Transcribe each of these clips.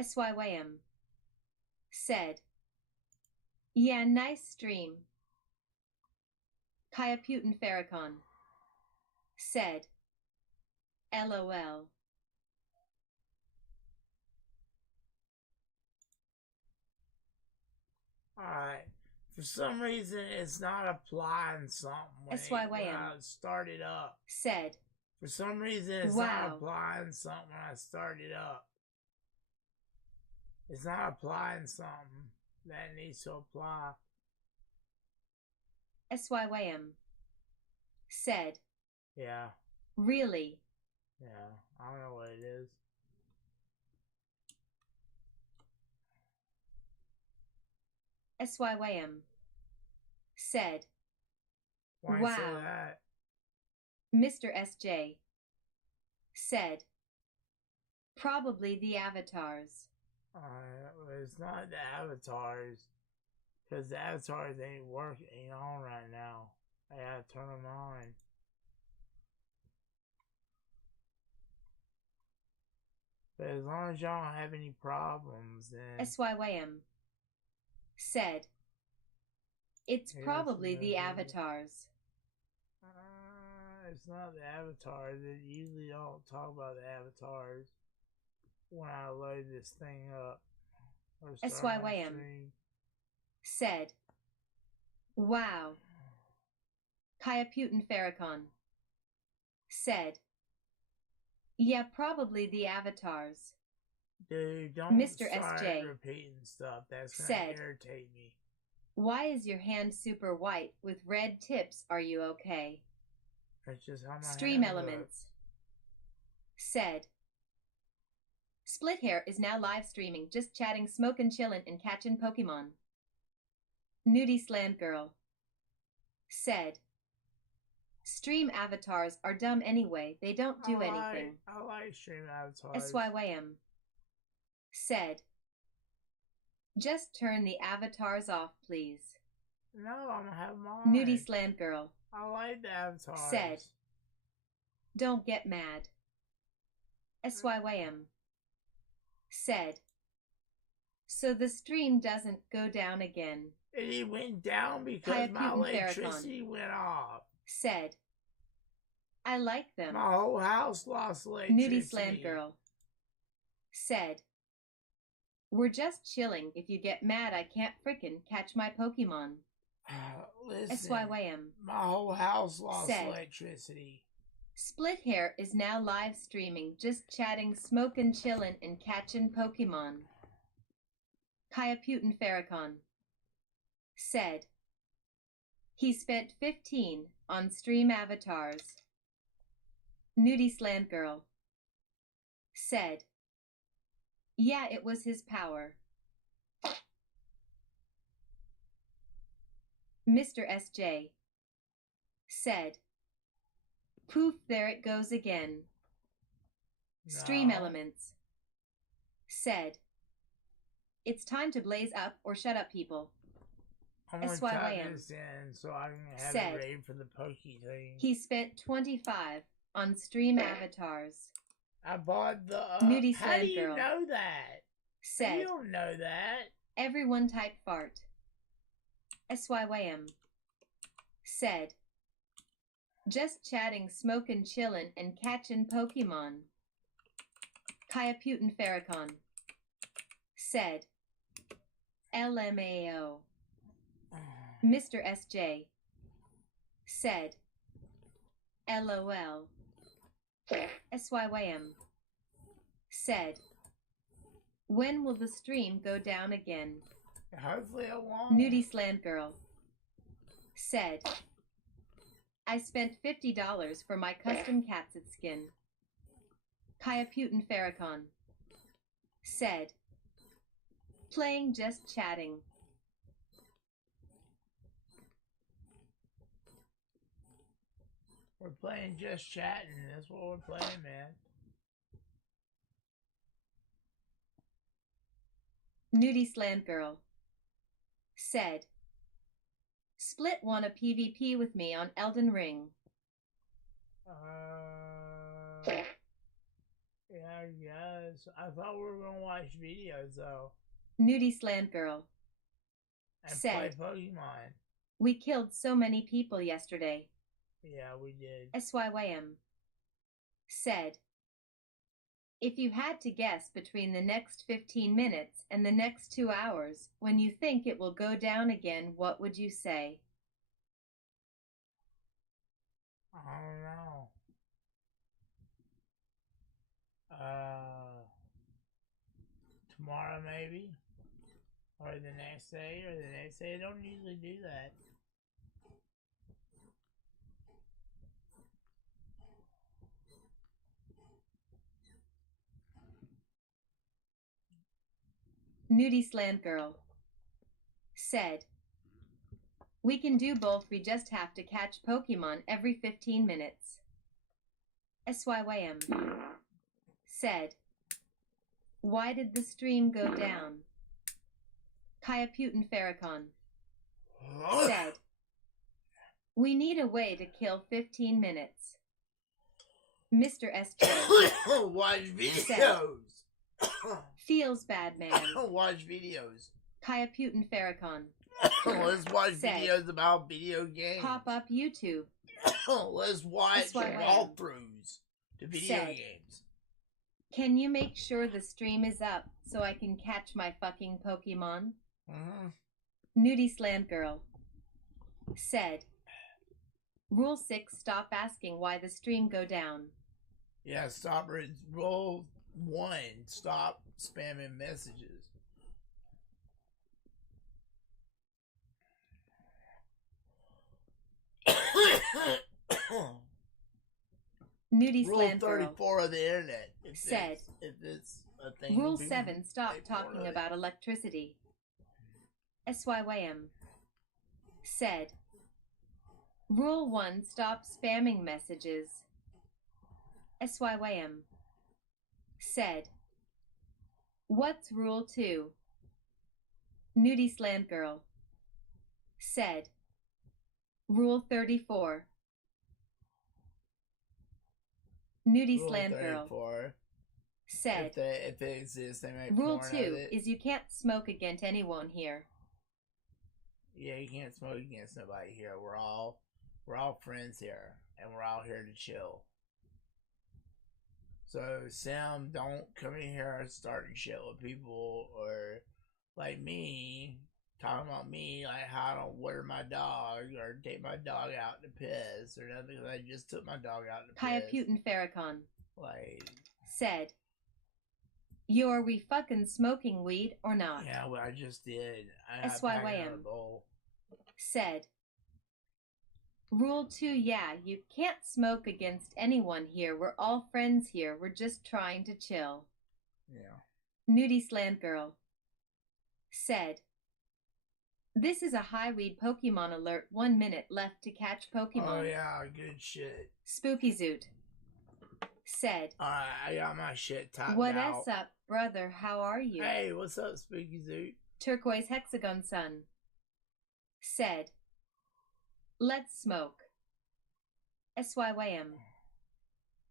SYYM. Said. Yeah, nice stream. Kaya Putin Farrakhan. Said. LOL. Alright. For some reason, it's not applying something when I start it up. Said. For some reason, it's not applying something when I start it up. It's not applying something that needs to apply. SYYM. Said. Yeah. Really? Yeah. I don't know what it is. SYYM. Said. Why wow. Say that? Mr. SJ. Said. Probably the avatars. It's not the avatars. Because the avatars ain't on right now. I gotta turn them on. But as long as y'all don't have any problems, then... SYYM. Said. It's probably the avatars. It's not the avatars. They usually don't talk about the avatars when I load this thing up. SYYM. Said. Wow. Kaya Putin Farrakhan. Said. Yeah, probably the avatars. Dude, don't Mr. start SJ. repeating stuff. That's gonna irritate me. Why is your hand super white with red tips? Are you okay? That's just how my Stream hand elements. looks. Said. Split Hair is now live streaming, just chatting, Smokin, Chillin, and Catchin Pokemon. Nudie Slam Girl. Said. Stream avatars are dumb anyway. They don't do anything. I like stream avatars. SYYM. Said. Just turn the avatars off, please. No, I'm gonna have mine. Nudie Slam Girl. I like the avatars. Said. Don't get mad. SYYM. Said. So the stream doesn't go down again. It went down because my electricity went off. Said. I like them. My whole house lost electricity. Nudie Slam Girl. Said. We're just chilling. If you get mad, I can't frickin' catch my Pokemon. Listen, SYYM. my whole house lost electricity. Split Hair is now live streaming, just chatting, Smokin, Chillin, and Catchin Pokemon. Kaya Putin Farrakhan. Said. He spent 15 on stream avatars. Nudie Slam Girl. Said. Yeah, it was his power. Mr. SJ. Said. Poof, there it goes again. No. Stream elements. Said. It's time to blaze up or shut up, people. I'm gonna type this in so I can have it ready for the Pokey thing. He spent 25 on stream avatars. I bought the Nudie How do you know that? Said. You don't know that. Everyone type fart. SYYM. Said. Just chatting, Smokin, Chillin, and Catchin Pokemon. Kaya Putin Farrakhan. Said. LMAO. Mr. SJ. Said. LOL. SYYM. Said. When will the stream go down again? Hopefully it won't. Nudie Slam Girl. Said. I spent $50 for my custom catsuit skin. Kaya Putin Farrakhan. Said. Playing just chatting. We're playing just chatting. That's what we're playing, man. Nudie Slam Girl. Said. Split won a PvP with me on Elden Ring. Yeah, I guess. I thought we were gonna watch videos though. Nudie Slam Girl And said, play Pokemon. We killed so many people yesterday. Yeah, we did. SYYM said, If you had to guess between the next 15 minutes and the next 2 hours, when you think it will go down again, what would you say? I don't know. Tomorrow maybe? Or the next day, or the next day. I don't usually do that. Nudie Slam Girl said, We can do both, we just have to catch Pokemon every 15 minutes. SYYM said, Why did the stream go down? Kyaputin Farrakhan said, We need a way to kill 15 minutes. Mr. SJ Watch videos. said, Feels bad, man. Watch videos. Kyaputin Farrakhan Let's watch said, videos about video games. Pop up YouTube. Let's watch SYYM walkthroughs to video said, games. Can you make sure the stream is up so I can catch my fucking Pokemon? Nudie Slam Girl said, Rule 6, stop asking why the stream go down. Yeah, stop. Rule 1, stop spamming messages. Nudie Rule Slam 34 Girl of the internet. said, if it's a thing. Rule 7, stop talking about electricity. SYYM said, Rule 1, stop spamming messages. SYYM said, What's Rule 2? Nudie Slam Girl said, Rule 34. Nudie Rule Slam 34. Girl said, if it exists, they make Rule porn 2 out of it. is you can't smoke against anyone here. Yeah, you can't smoke against nobody here. We're all friends here, and we're all here to chill. So Sam, don't come in here and start shit with people, or like me, talking about me, like how I don't water my dog or take my dog out to piss or nothing. Cause I just took my dog out to piss. Kyaputin Farrakhan Like said, Are we fucking smoking weed or not? Yeah, well, I just did. I SYYM said, Rule 2, yeah, you can't smoke against anyone here. We're all friends here. We're just trying to chill. Yeah. Nudie Slam Girl said, This is a high weed Pokemon alert. 1 minute left to catch Pokemon. Oh yeah, good shit. Spooky Zoot said, Alright, I got my shit topped What out. up, brother? How are you? Hey, what's up, Spooky Zoot? Turquoise Hexagon Sun said, Let's smoke. SYYM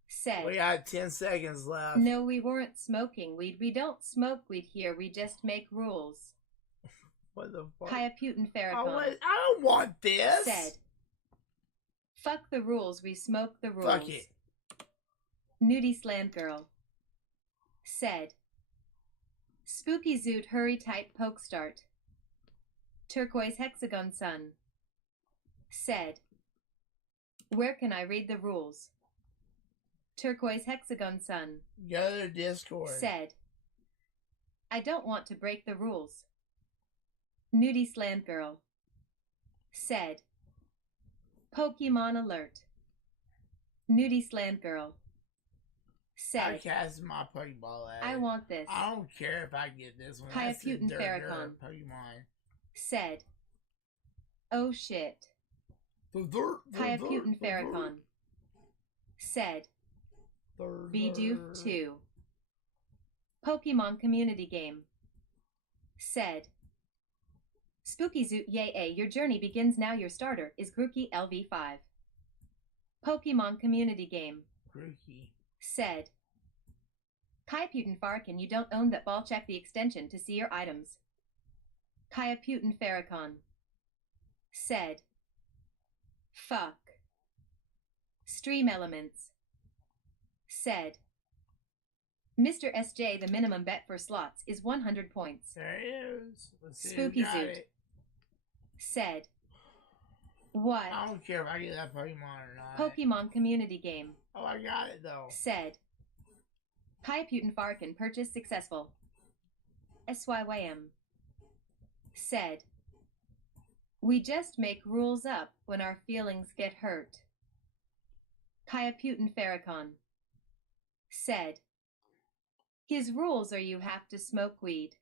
said, We got 10 seconds left. No, we weren't smoking weed. We don't smoke weed here. We just make rules. What the fuck? Kyaputin Farrakhan I don't want this. said, Fuck the rules. We smoke the rules. Fuck it. Nudie Slam Girl said, Spooky Zoot, hurry type poke start. Turquoise Hexagon Sun said, Where can I read the rules? Turquoise Hexagon Sun Go to Discord. said, I don't want to break the rules. Nudie Slam Girl said, Pokemon alert. Nudie Slam Girl said, I cast my Pokeball at I it. want this. I don't care if I get this one. That's the Kyaputin dirtier Farrakhan Pokemon. said, Oh shit. Kyaputin Farrakhan said, Bidoof 2. Pokemon community game said, Spooky Zoot, yay, your journey begins now. Your starter is Grookey LV5. Pokemon community game Grookey. said, Kaiputin Farrakhan, you don't own that ball. Check the extension to see your items. Kaiputin Farrakhan said, fuck. Stream Elements said, Mr. SJ, the minimum bet for slots is 100 points. There it is. Let's see Spooky Zoot said, what? I don't care if I get that Pokemon or not. Pokemon community game. Oh, I got it though. Said, Kaiputin Farrakhan purchase successful. SYYM said, we just make rules up when our feelings get hurt. Kaiputin Farrakhan said, his rules are you have to smoke weed.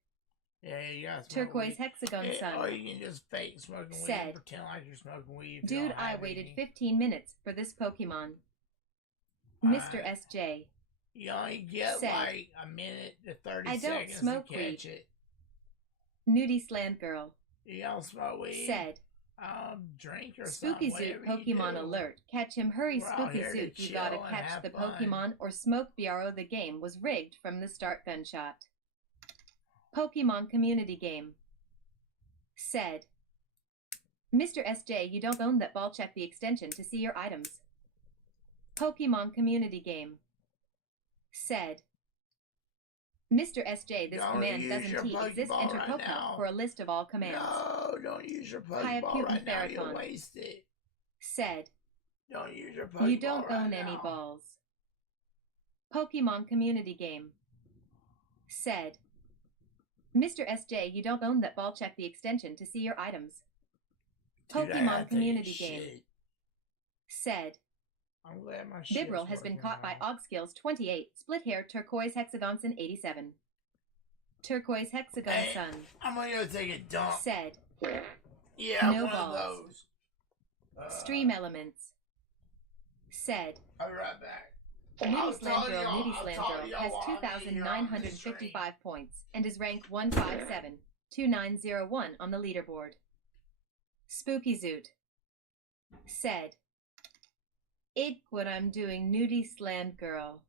Yeah, you gotta smoke Turquoise weed. Hexagon Sun Or you can just fake smoking weed said, and pretend like you're smoking weed. Dude, I waited 15 minutes for this Pokemon. Mr. SJ. You only get said, like a minute to 30 I don't seconds smoke to catch weed. it. Nudie Slam Girl You don't smoke weed? said, drink or Spooky something. Zoot Pokemon alert. Catch him, hurry, We're all Spooky here to Zoot. You gotta chill and catch have the fun. Pokemon or smoke BRO. The game was rigged from the start. Gunshot. Pokemon community game said, Mr. SJ, you don't own that ball. Check the extension to see your items. Pokemon community game said, Mr. SJ, this Don't command use doesn't your exist. Pokeball Enter right Pokemon now. for a list of all commands. No, don't use your Kaiputin Pokeball right now. You'll Farrakhan waste it. said, Don't use your Pokeball you don't right own now. any balls. Pokemon community game said, Mr. SJ, you don't own that ball. Check the extension to see your items. Dude, I Pokemon gotta take community a game shit. said, I'm glad my shit's Bibril has been working caught by now. Ogskills 28, Split Hair Turquoise Hexagon Sun 87. Turquoise Hexagon Hey, Sun I'm gonna go take a dump. said, Yeah, no one balls. of those. Stream Elements said, I'll be right back. Nudie Slam Girl has 2,955 points and is ranked 157-2901 on the leaderboard. Spooky Zoot said, it what I'm doing. Nudie Slam Girl.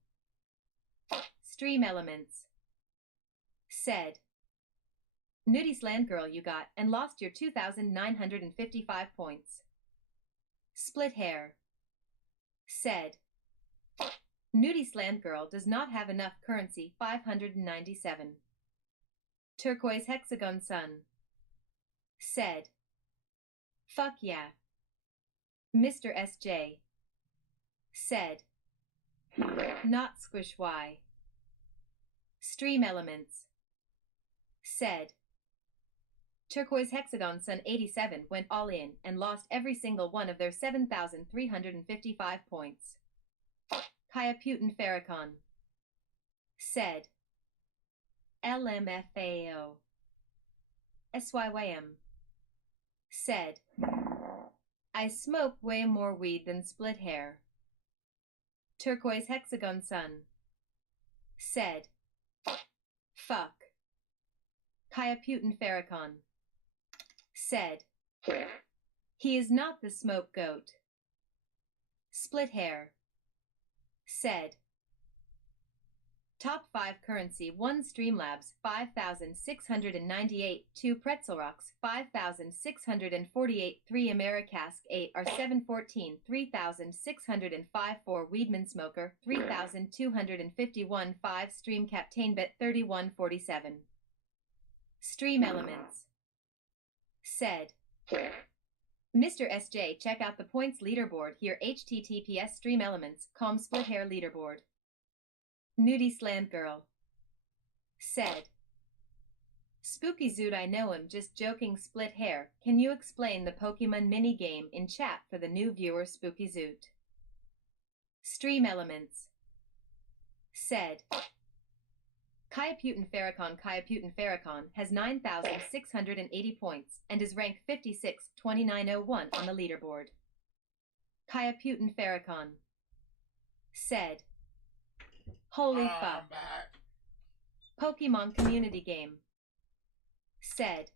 Stream Elements said, Nudie Slam Girl, you got and lost your 2,955 points. Split Hair said, Nudie Slam Girl does not have enough currency. 597. Turquoise Hexagon Sun said, fuck yeah. Mr. SJ said, not squish Y. Stream Elements said, Turquoise Hexagon Sun 87 went all in and lost every single one of their 7,355 points. Kaiputin Farrakhan said, LMFAO. SYYM said, I smoke way more weed than Split Hair. Turquoise Hexagon Sun said, fuck. Kaiputin Farrakhan said, he is not the smoke goat. Split Hair said, top 5 currency 1 Streamlabs 5,698 2 Pretzel Rocks 5,648 3 Americask 8 R 714 3,605 4 Weedman Smoker 3,251 5 Stream Captain Bet 3147. Stream Elements said, Mr. SJ, check out the points leaderboard here. https Stream Elements com Split Hair leaderboard. Nudie Slam Girl said, Spooky Zoot, I know him, just joking. Split Hair, can you explain the Pokemon minigame in chat for the new viewer? Spooky Zoot. Stream Elements said, Kaiputin Farrakhan has 9,680 points and is ranked 56-2901 on the leaderboard. Kaiputin Farrakhan said, holy fuck. Pokemon community game said,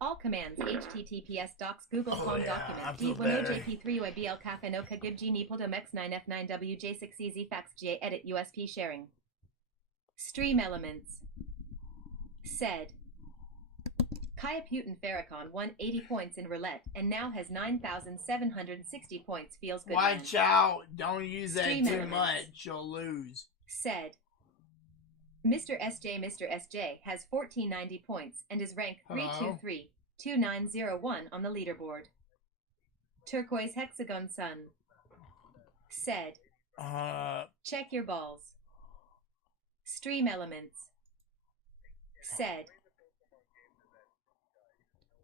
all commands https docs google.com document d10jp3ybl cafe no kagibg nipodom x9f9wj6ez fax ga edit usp sharing. Stream elements. Said. Putin Farrakhan won 80 points in roulette and now has 9,760 points. Feels good. Watch out. Don't use Stream that too elements. much. You'll lose. Said. Mr. SJ has 1490 points and is ranked 323-2901 on the leaderboard. Turquoise Hexagon Sun. Said. Check your balls. Stream elements. Said.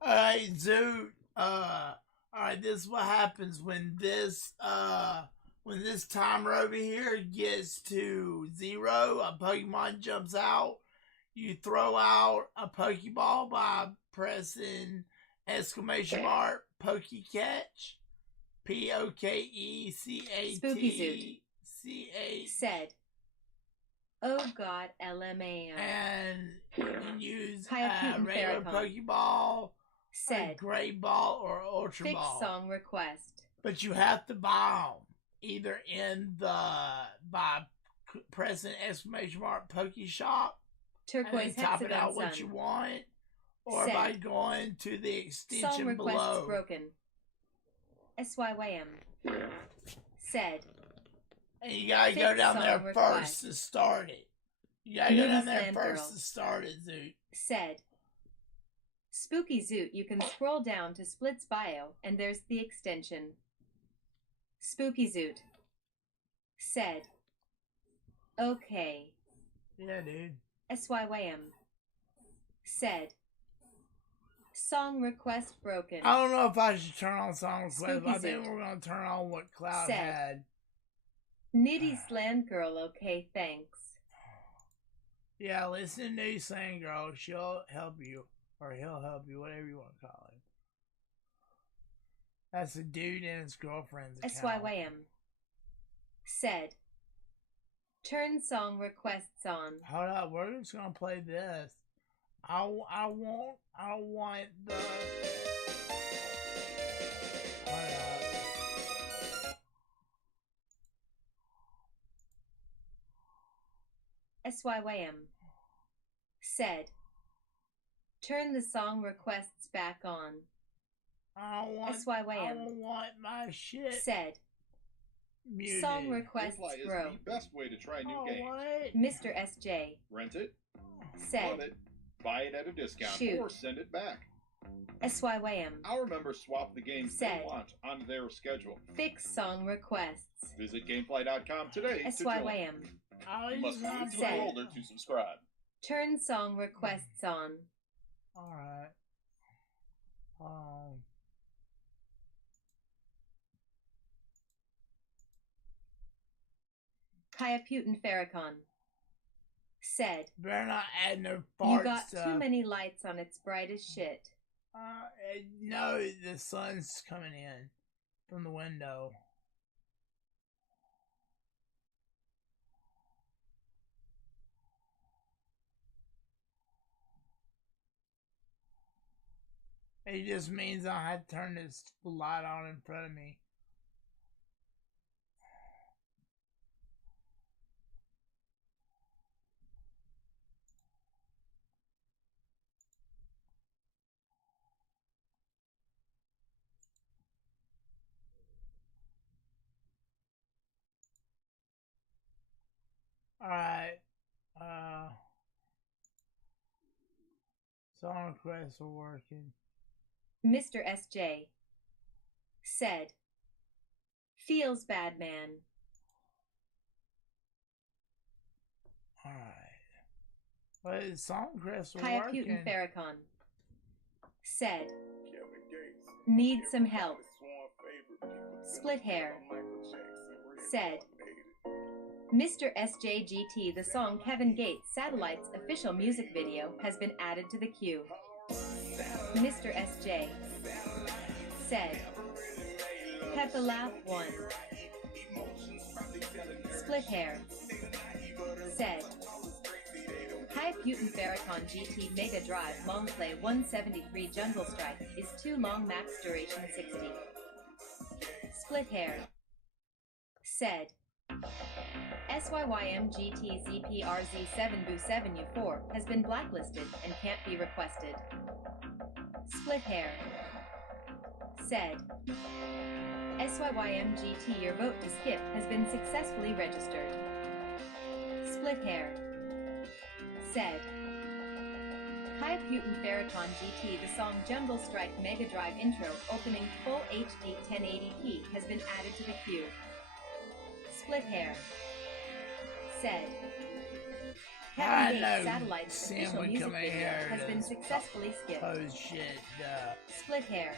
Alright, dude. Alright, this is what happens when this timer over here gets to 0, a Pokemon jumps out. You throw out a Pokeball by pressing exclamation mark Pokecatch. POKECAT. Spooky CH. Said. Oh God, LMAO. And you can use a Putin regular Farrakhan. Pokeball, Said. a Great Ball, or Ultra Fix Ball. song request. But you have to buy them either by pressing exclamation mark Poke Shop Turquoise and typing Hexagon out what Sun. you want, or Said. by going to the extension Song requests below. broken. SYYM. Said. And you gotta Fix go down song there request. first to start it. You gotta go Movie down there Slam first Girl. to start it, dude. Said. Spooky Zoot, you can scroll down to Split's bio, and there's the extension. Spooky Zoot. Said. Okay. Yeah, dude. SYYM. Said. Song request broken. I don't know if I should turn on song request, but I Spooky think Zoot. we're gonna turn on what Cloud Said. had. Nitty Slam Girl, okay, thanks. Yeah, listen to Slang Girl. She'll help you. Or he'll help you, whatever you want to call it. That's a dude and his girlfriend's account. SYYM. Said. Turn song requests on. Hold up, we're just gonna play this. I want the... Hold up. SYYM. Said. Turn the song requests back on. I don't SYYM. want my shit Said. muted. Song requests Gameplay is grow. the best way to try new games. What? Mr. SJ. Rent it, Said. love it, buy it at a discount, Shoot. or send it back. SYYM. Our members swap the games Said. they want on their schedule. Fix song requests. Visit Gamefly.com today to join. SYYM. You must be 18 Said. or older to subscribe. Turn song requests on. Alright. Putin Farrakhan. Said. Better not add no fart You got stuff. too many lights on, it's bright as shit. No, the sun's coming in from the window. It just means I had to turn this light on in front of me. Alright. Song requests are working. Mr. SJ. Said. Feels bad, man. Alright. But song requests are Putin working. Farrakhan. Said. Need some help. Split hair. Said. Mr. SJGT, the song Kevin Gates Satellites official music video has been added to the queue. Mr. SJ. Said. Peppa Laugh 1. Split hair. Said. Putin Farrakhan GT Mega Drive Long Play 173 Jungle Strike is too long, max duration 60. Split hair. Said. SYYMGTZPRZ7BU7U4 has been blacklisted and can't be requested. Split hair. Said. SYYMGT, your vote to skip has been successfully registered. Split hair. Said. Kaya Putin Farrakhan GT, the song Jungle Strike Mega Drive intro opening full HD 1080p has been added to the queue. Split hair. Said. Captain Gates Satellite's official music video has been successfully skipped. Oh shit, Split hair.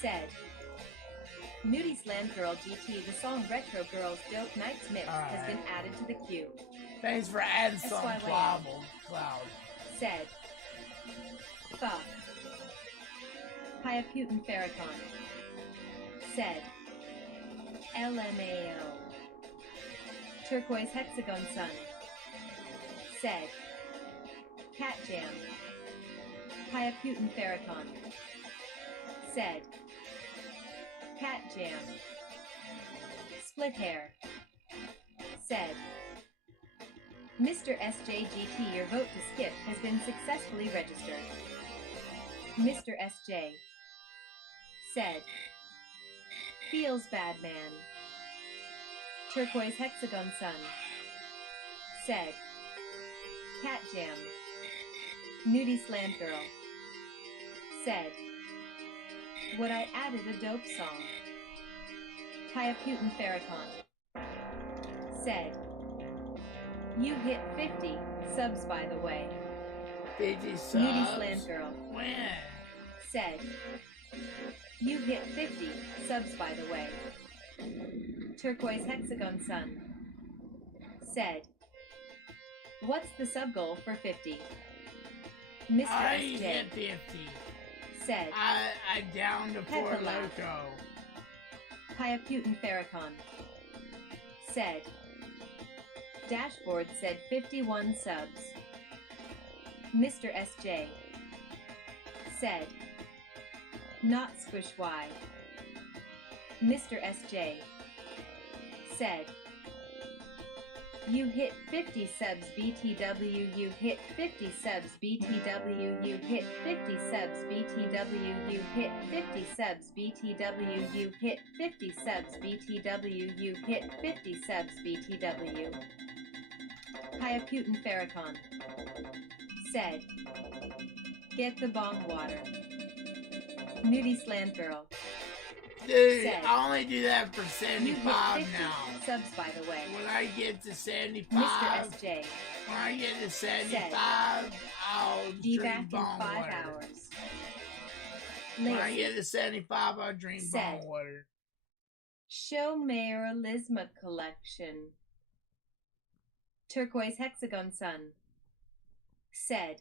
Said. Nudie Slam Girl GT, the song Retro Girls Dope Nights Mix has been added to the queue. Thanks for adding some cloud. Said. Fuck. Kaya Putin Farrakhan. Said. LMAO. Turquoise Hexagon Sun. Said. Cat Jam. Kaya Putin Farrakhan. Said. Cat Jam. Split hair. Said. Mr. SJGT, your vote to skip has been successfully registered. Mr. SJ. Said. Feels bad, man. Turquoise Hexagon Sun. Said. Cat Jam. Nudie Slam Girl. Said. Would I added a dope song? Kaya Putin Farrakhan. Said. You hit 50 subs, by the way. 50 subs? Nudie Slam Girl. When? Said. You hit 50 subs, by the way. Turquoise Hexagon Sun. Said. What's the sub goal for 50? Mr. I SJ. hit 50. Said. I down to 4 Pepper laugh. Loco. Kaya Putin Farrakhan. Said. Dashboard said 51 subs. Mr. SJ. Said. Not squish Y. Mr. SJ. Said. You hit 50 subs BTW, you hit 50 subs BTW, you hit 50 subs BTW, you hit 50 subs BTW, you hit 50 subs BTW, you hit 50 subs BTW. Kaya Putin Farrakhan. Said. Get the bomb water. Nudie Slam Girl. Dude, Said. I only do that for 75 now. Subs, by the way. When I get to 75, Mr. SJ. when I get to 75, I'll drink Deback in bomb 5 water. hours. When I Lazy. get to 75, I'll drink Said. bomb water. Show Mayor Lisma collection. Turquoise Hexagon Sun. Said.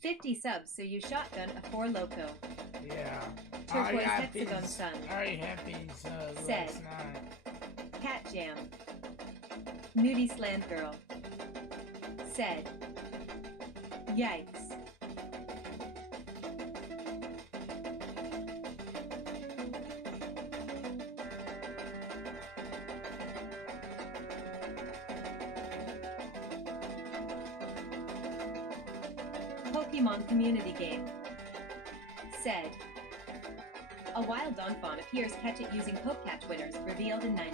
50 subs, so you shotgun a 4 Loco. Yeah. Turquoise Hexagon Sun. I already had these Said. last night. Cat Jam. Nudie Slam Girl. Said. Yikes. Pokemon community game. Said. A wild Donphan appears catch it using Pokecatch winners revealed in 90s.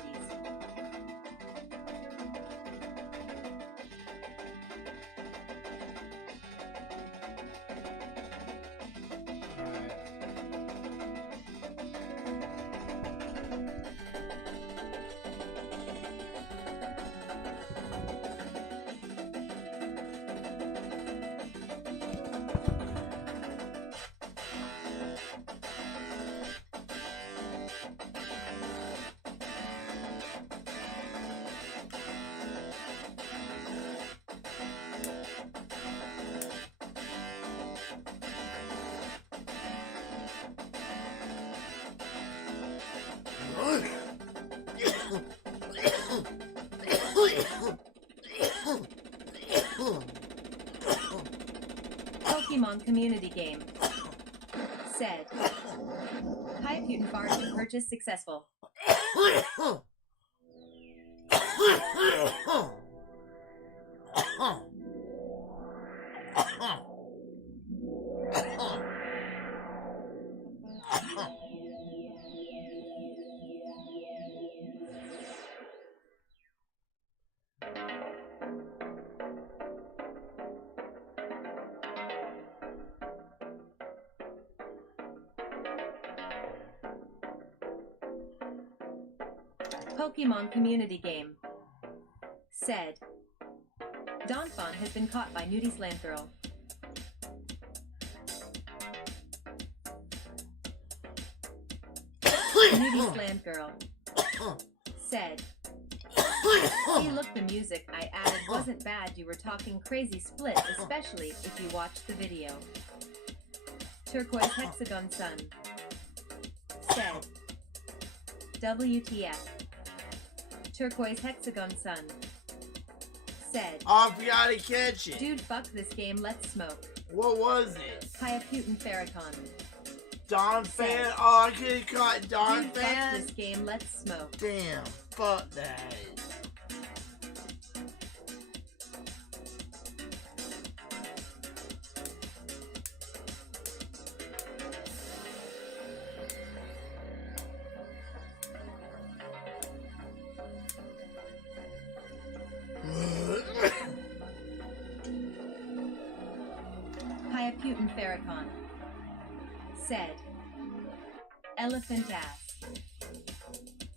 Pokemon community game. Said. Kaya Putin Farrakhan purchase successful. Pokemon community game. Said. Donphan has been caught by Nudie Slant Girl. Nudie Slant Girl. Said. Hey look, the music I added wasn't bad. You were talking crazy split, especially if you watched the video. Turquoise Hexagon Sun. Said. WTF. Turquoise Hexagon Sun. Said. Oh, I forgot to catch it. Dude, fuck this game, let's smoke. What was it? Hayaputin Farrakhan. Don Fan? Oh, I could have caught Don Dude, Fan. fuck this game, let's smoke. Damn, fuck that. Hayaputin Farrakhan. Said. Elephant ass.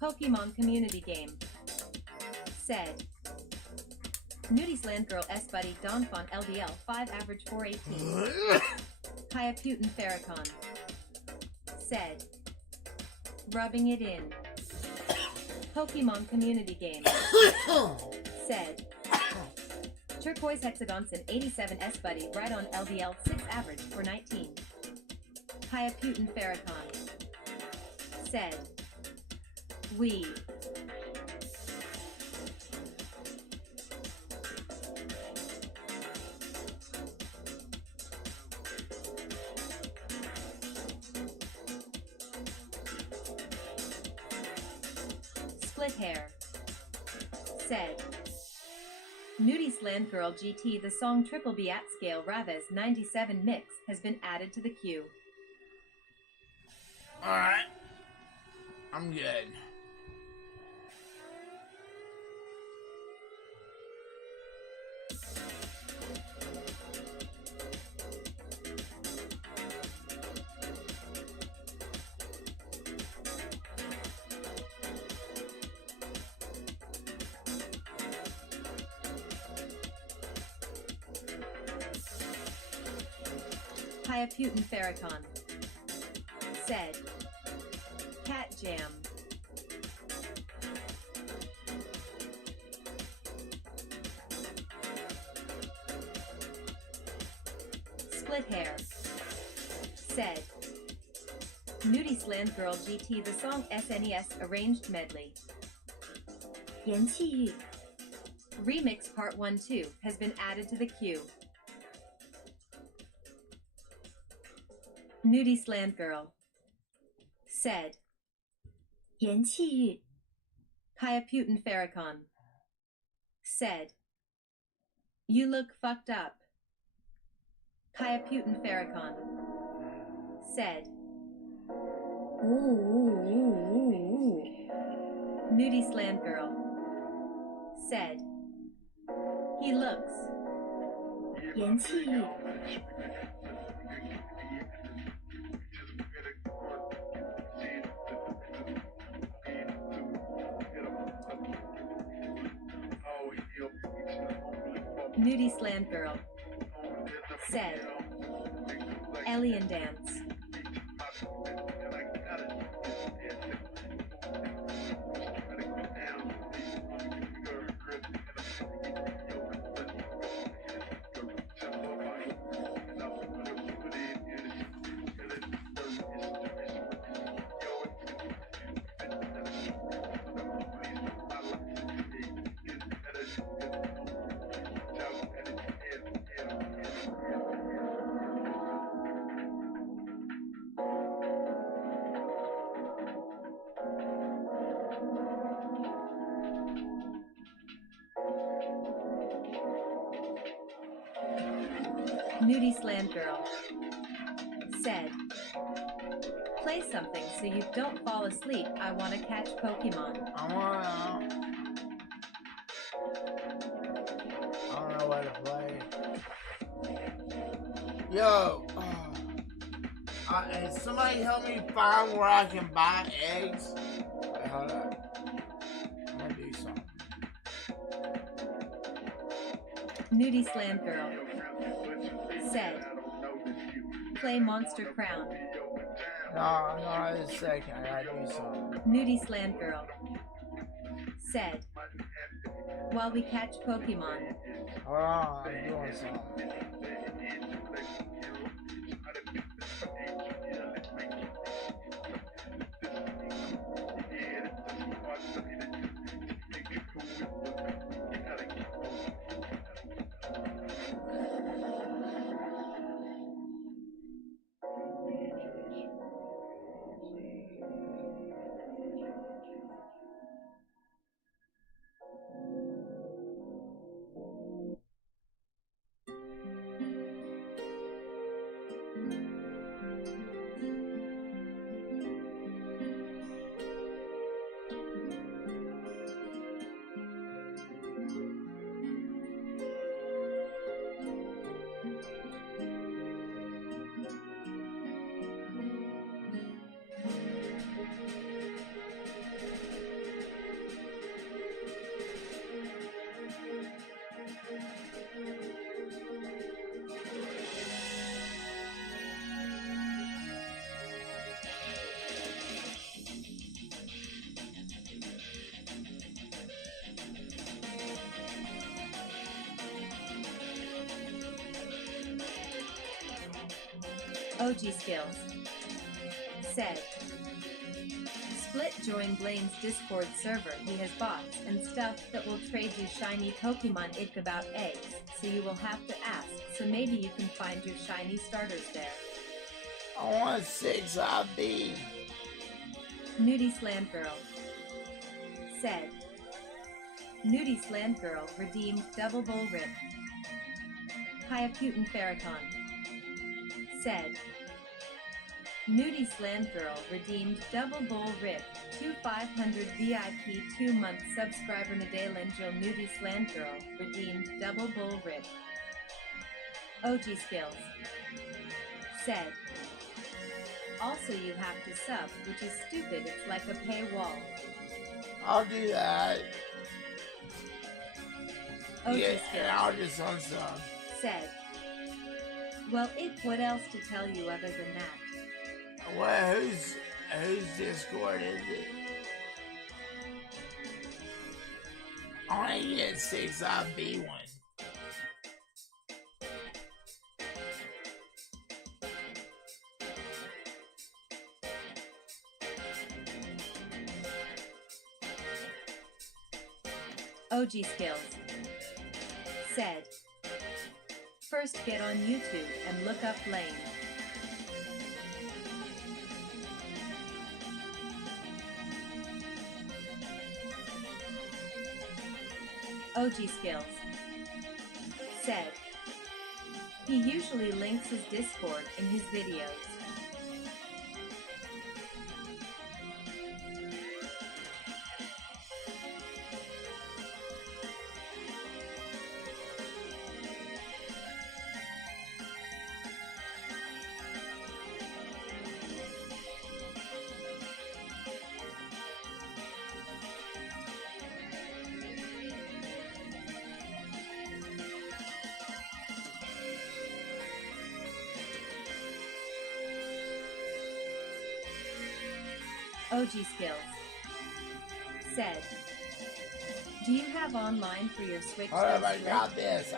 Pokemon community game. Said. Nudie Slant Girl S Buddy Donphan LDL 5 average 418. Hayaputin Farrakhan. Said. Rubbing it in. Pokemon community game. Said. Turquoise Hexagon Sin 87 S Buddy right on LDL 6 average for 19. Hayaputin Farrakhan. Said. We. Split hair. Said. Nudie Slant Girl GT. The song Triple B at Scale Raves 97 mix has been added to the queue. Alright. I'm good. Hayaputin Farrakhan. Said. Cat Jam. Split hair. Said. Nudie Slant Girl GT. The song SNES arranged medley. 言气玉 Remix Part 1-2 has been added to the queue. Nudie Slant Girl. Said. 言气玉 Hayaputin Farrakhan. Said. You look fucked up. Hayaputin Farrakhan. Said. Ooh. Nudie Slant Girl. Said. He looks. 言气玉 Nudie Slant Girl. Said. Alien Dance. Nudie Slam Girl said, play something so you don't fall asleep. I want to catch Pokemon. I don't know what to play. Yo, somebody help me find where I can buy eggs. Wait, hold up. I'm gonna do something. Nudie Slam Girl said, play Monster Crown. No, in a second. I gotta do something. Nudie Slam Girl said, while we catch Pokemon. Hold on, I'm doing something. OG Skills said, Split join Blaine's Discord server. He has bots and stuff that will trade you shiny Pokemon ick about eggs, so you will have to ask, so maybe you can find your shiny starters there. I want 6 IB. Nudie Slam Girl said, Nudie Slam Girl redeemed Double Bull Rip. Hayakutan Farrakhan said, Nudie Slam Girl redeemed Double Bull Rip, 500 VIP 2-month subscriber Nadelenjo. Nudie Slam Girl redeemed Double Bull Rip. OG Skills said, also you have to sub, which is stupid, it's like a paywall. I'll do that. OG Yeah, Skills and I'll just unsub. said, well, what else to tell you other than that? Well, whose Discord is it? I only get 6 IB one. OG Skills said, first get on YouTube and look up Blaine. OG Skills said, he usually links his Discord in his videos. OG Skills said, do you have online for your Switch? Hold up, I got this.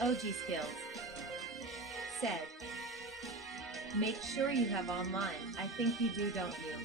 OG Skills said, make sure you have online. I think you do, don't you?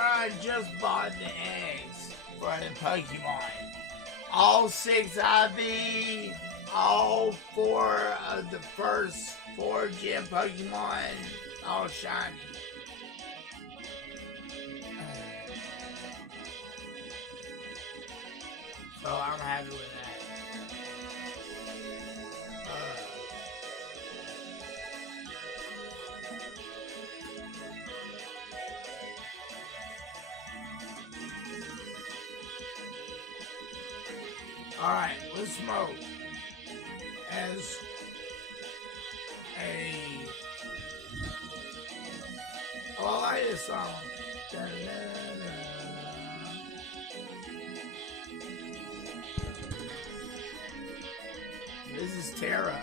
I just bought the eggs for the Pokemon. All 6 IV, all 4 of the first 4 gym Pokemon, all shiny. So I'm happy with that. Alright, let's smoke as a... Oh, I like this song. This is Terra.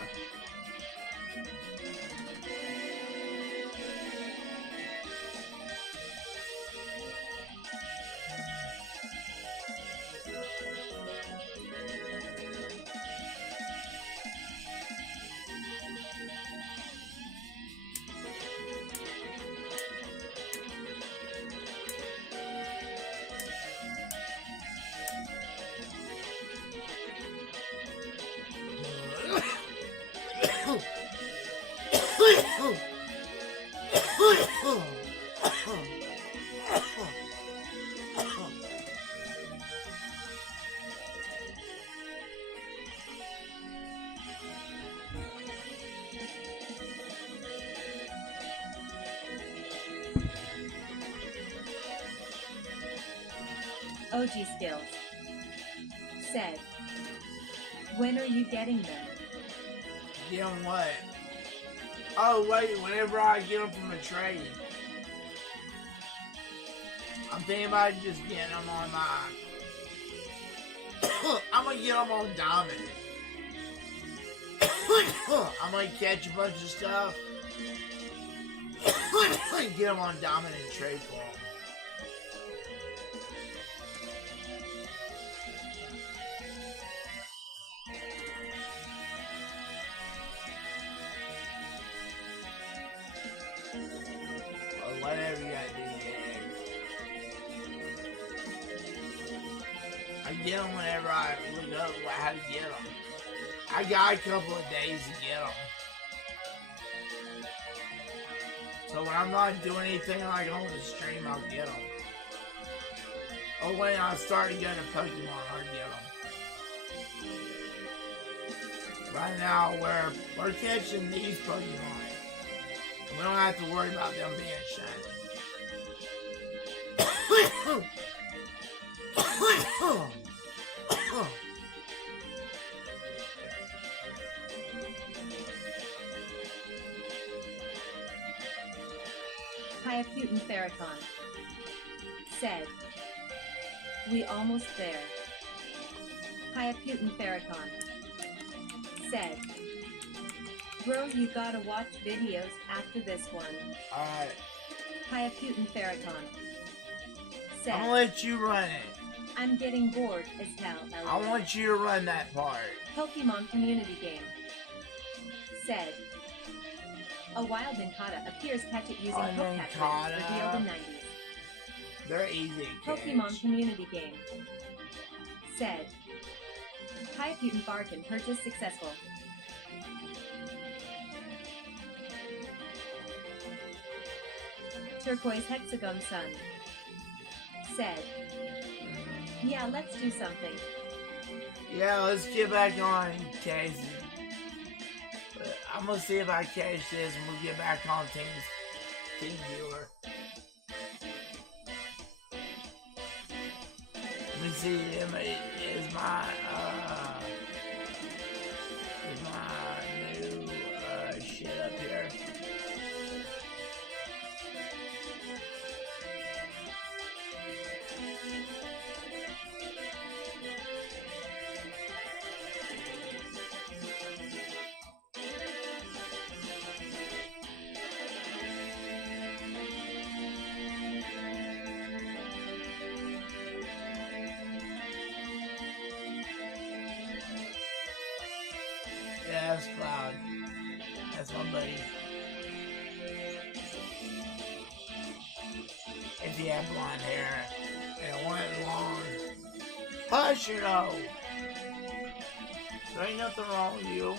OG Skills said, when are you getting them? Get them what? Oh, wait, whenever I get them from a trade. I'm thinking about just getting them on my... I'm gonna get them on Diamond. I'm gonna catch a bunch of stuff. Get them on Diamond and trade for them. Whatever you gotta do, I get them whenever I look up how to get them. I got a couple of days to get them. So when I'm not doing anything like on the stream, I'll get them. Or when I start to get a Pokemon, I'll get them. Right now, we're catching these Pokemon. We don't have to worry about them being shiny. Hyacute Farrakhan said, we almost there. Hyacute Farrakhan said, bro, you gotta watch videos after this one. Alright. Hyacute Farrakhan said, I'm gonna let you run it. I'm getting bored as hell, Elliot. I want you to run that part. Pokemon community game said, a wild Nincada appears catch it using hook catchers revealed in 90s. They're easy to catch. Pokemon community game said, Hyacute Farrakhan purchase successful. Turquoise Hexagon Sun said, yeah, let's do something. Yeah, let's get back on Casey. I'm gonna see if I catch this and we'll get back on Team Viewer. Let me see, is my new shit up here. Yeah, that's Cloud. That's my buddy. if you have blonde hair and it went long. Hush, you know. There ain't nothing wrong with you.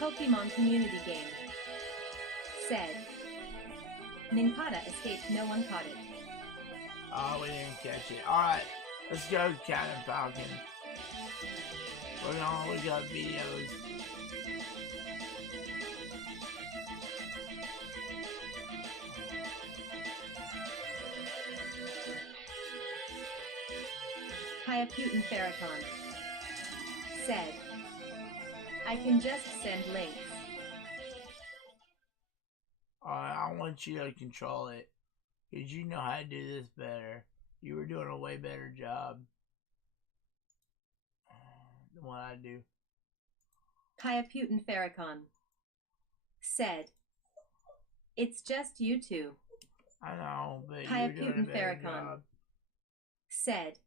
Pokemon community game. Said. Ninkata escaped, no one caught it. Oh, we didn't catch it. Alright, let's go, Cat and Falcon. We're gonna look up videos. Hayaputin Farrakhan. Said. I can just send links. Alright, I want you to control it. Because you know how to do this better. You were doing a way better job than what I do. Hayaputin Farrakhan. Said. It's just you two. I know, but you're doing a Hayaputin better Farrakhan. job. Said.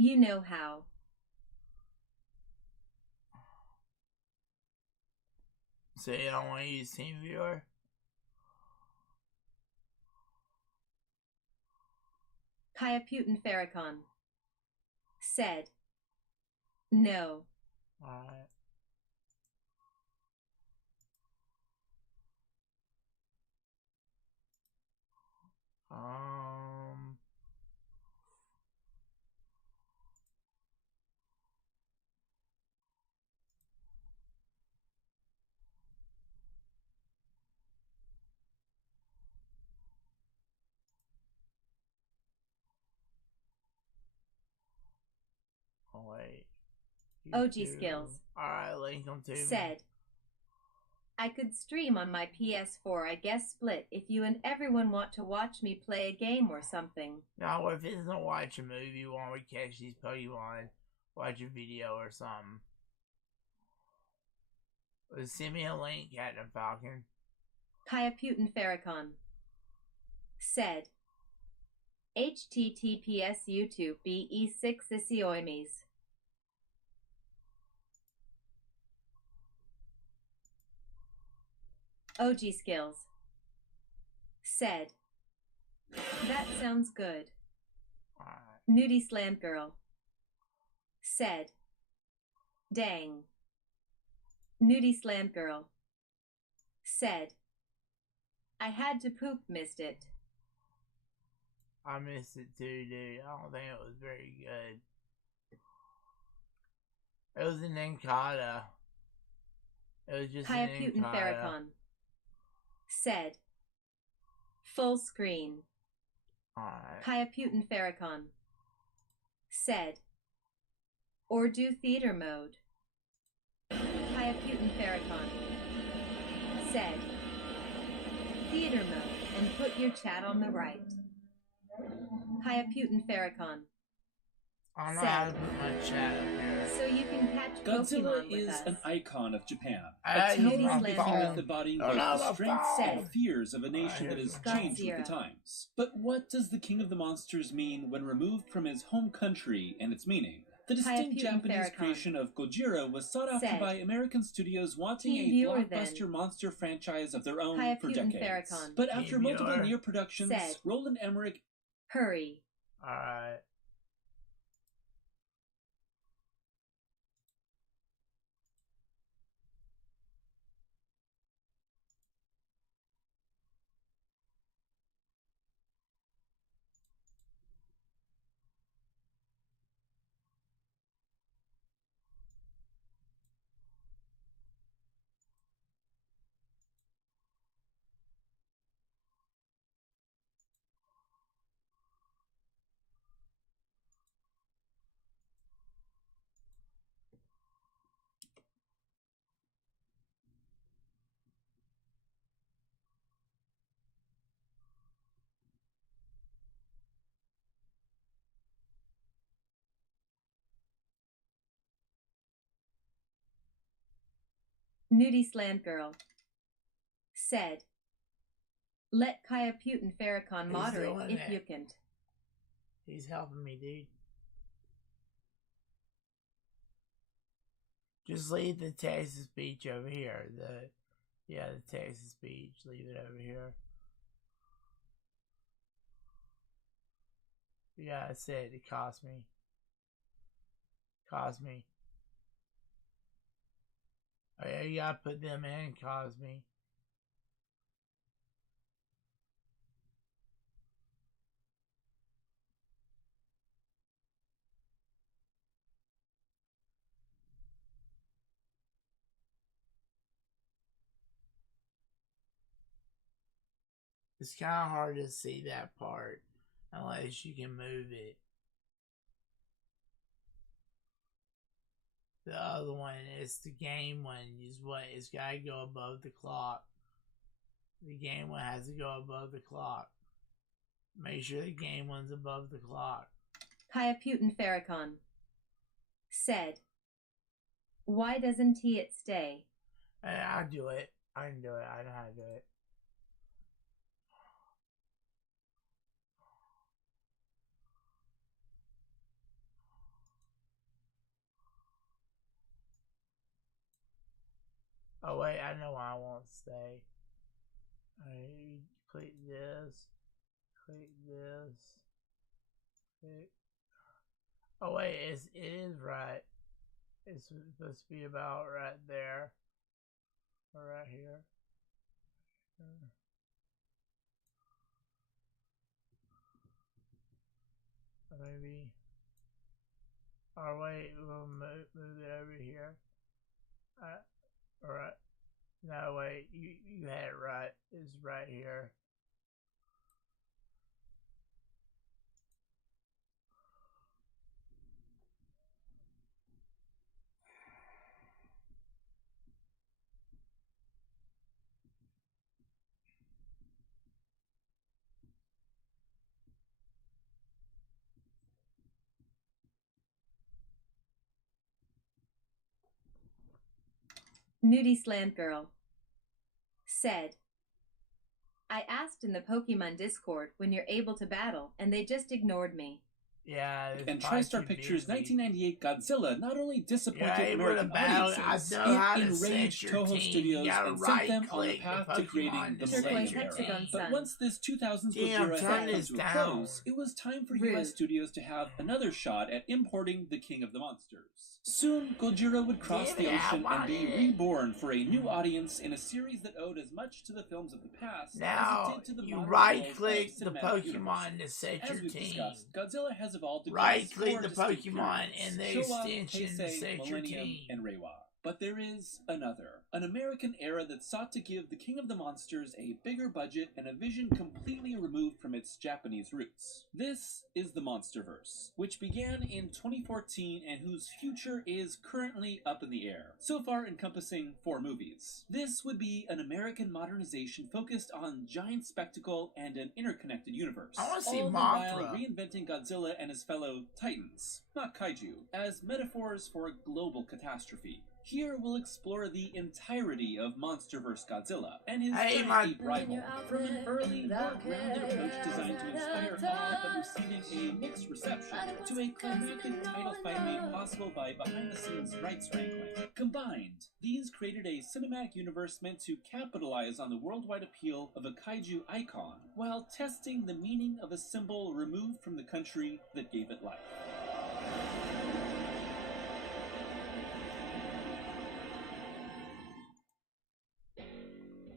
You know how. So you don't want to use TeamViewer? Hayaputin Farrakhan. Said. No. Alright. Oh wait. OG YouTube. skills. Alright, link them to me. Said. I could stream on my PS4, I guess split, if you and everyone want to watch me play a game or something. No, if it's not watch a movie while we catch these Pokemon, watch a video or something. Send me a link, Captain Falcon. Hayaputin Farrakhan. Said. HTTPS YouTube BE6 Isioimes. OG skills. Said. That sounds good. Alright. Nudie Slam Girl. Said. Dang. Nudie Slam Girl. Said. I had to poop, missed it. I missed it too, dude. I don't think it was very good. It was an Encada. It was just an Hayaputin Encada. Farrakhan. Said. Full screen. Alright. Hayaputin Farrakhan. Said. Or do theater mode. Hayaputin Farrakhan. Said. Theater mode and put your chat on the right. Hayaputin Farrakhan. I don't know how to put my chat up here. So you can catch Godzilla Pokemon with is us. an icon of Japan. I A tale use my of phone. embodying Oh, both no, the my strengths phone. and the fears of a nation that has here's changed with the Godzilla. times. But what does the King of the Monsters mean when removed from his home country and its meaning? The distinct Hayaputin Japanese Farrakhan. creation of Gojira was sought after Said. by American studios wanting Team a viewer, blockbuster then. monster franchise of their own for Hayaputin decades. Farrakhan. But after Team multiple viewer. near productions, Said. Roland Emmerich Hurry. Alright. Nudie Slam Girl. Said. Let Hayaputin Farrakhan He's moderate doing if it. you can. He's helping me, dude. Just leave the text to speech over here. The text to speech. Leave it over here. Yeah, I said it cost me. Cost me. Oh, yeah, you gotta put them in, cost me. It's kind of hard to see that part unless you can move it. The other one is the game one. Is what it's got to go above the clock. The game one has to go above the clock. Make sure the game one's above the clock. Kaya Putin Farrakhan said, "Why doesn't he it stay?" I'll do it. I can do it. I know how to do it. Oh wait, I know why I won't stay. I click this. Click this. Click. Oh wait, it is right. It's supposed to be about right there. Or right here. Maybe. Oh wait, we'll move it over here. Alright. No wait, you had it right. It's right here. Nudie Slant Girl said, "I asked in the Pokemon Discord when you're able to battle, and they just ignored me." Yeah, and TriStar Pictures' 1998 Godzilla not only disappointed American battle, audiences, it enraged Toho Studios and sent them on the path to creating the Millennium Era. But once this 2000s Gojira had come to a close, it was time for US studios to have another shot at importing the King of the Monsters. Soon, Gojira would cross the ocean and be reborn for a new audience in a series that owed as much to the films of the past as it did to the you modern right-click the cinematic Pokemon universe. to set As your we've team. discussed, Godzilla has evolved across Right-click four the distinct Pokemon periods: and the Showa, extension to Heisei, set your Millennium, team. and Reiwa. But there is another, an American era that sought to give the King of the Monsters a bigger budget and a vision completely removed from its Japanese roots. This is the Monsterverse, which began in 2014 and whose future is currently up in the air, so far encompassing 4 movies. This would be an American modernization focused on giant spectacle and an interconnected universe, I want to see all the Mothra. while reinventing Godzilla and his fellow Titans, not kaiju, as metaphors for a global catastrophe. Here we'll explore the entirety of Monsterverse Godzilla and his giant-ape rival, from an early, more grounded approach designed to inspire awe but receiving a mixed reception, to a climactic title fight made possible by behind-the-scenes rights wrangling. Combined, these created a cinematic universe meant to capitalize on the worldwide appeal of a kaiju icon, while testing the meaning of a symbol removed from the country that gave it life.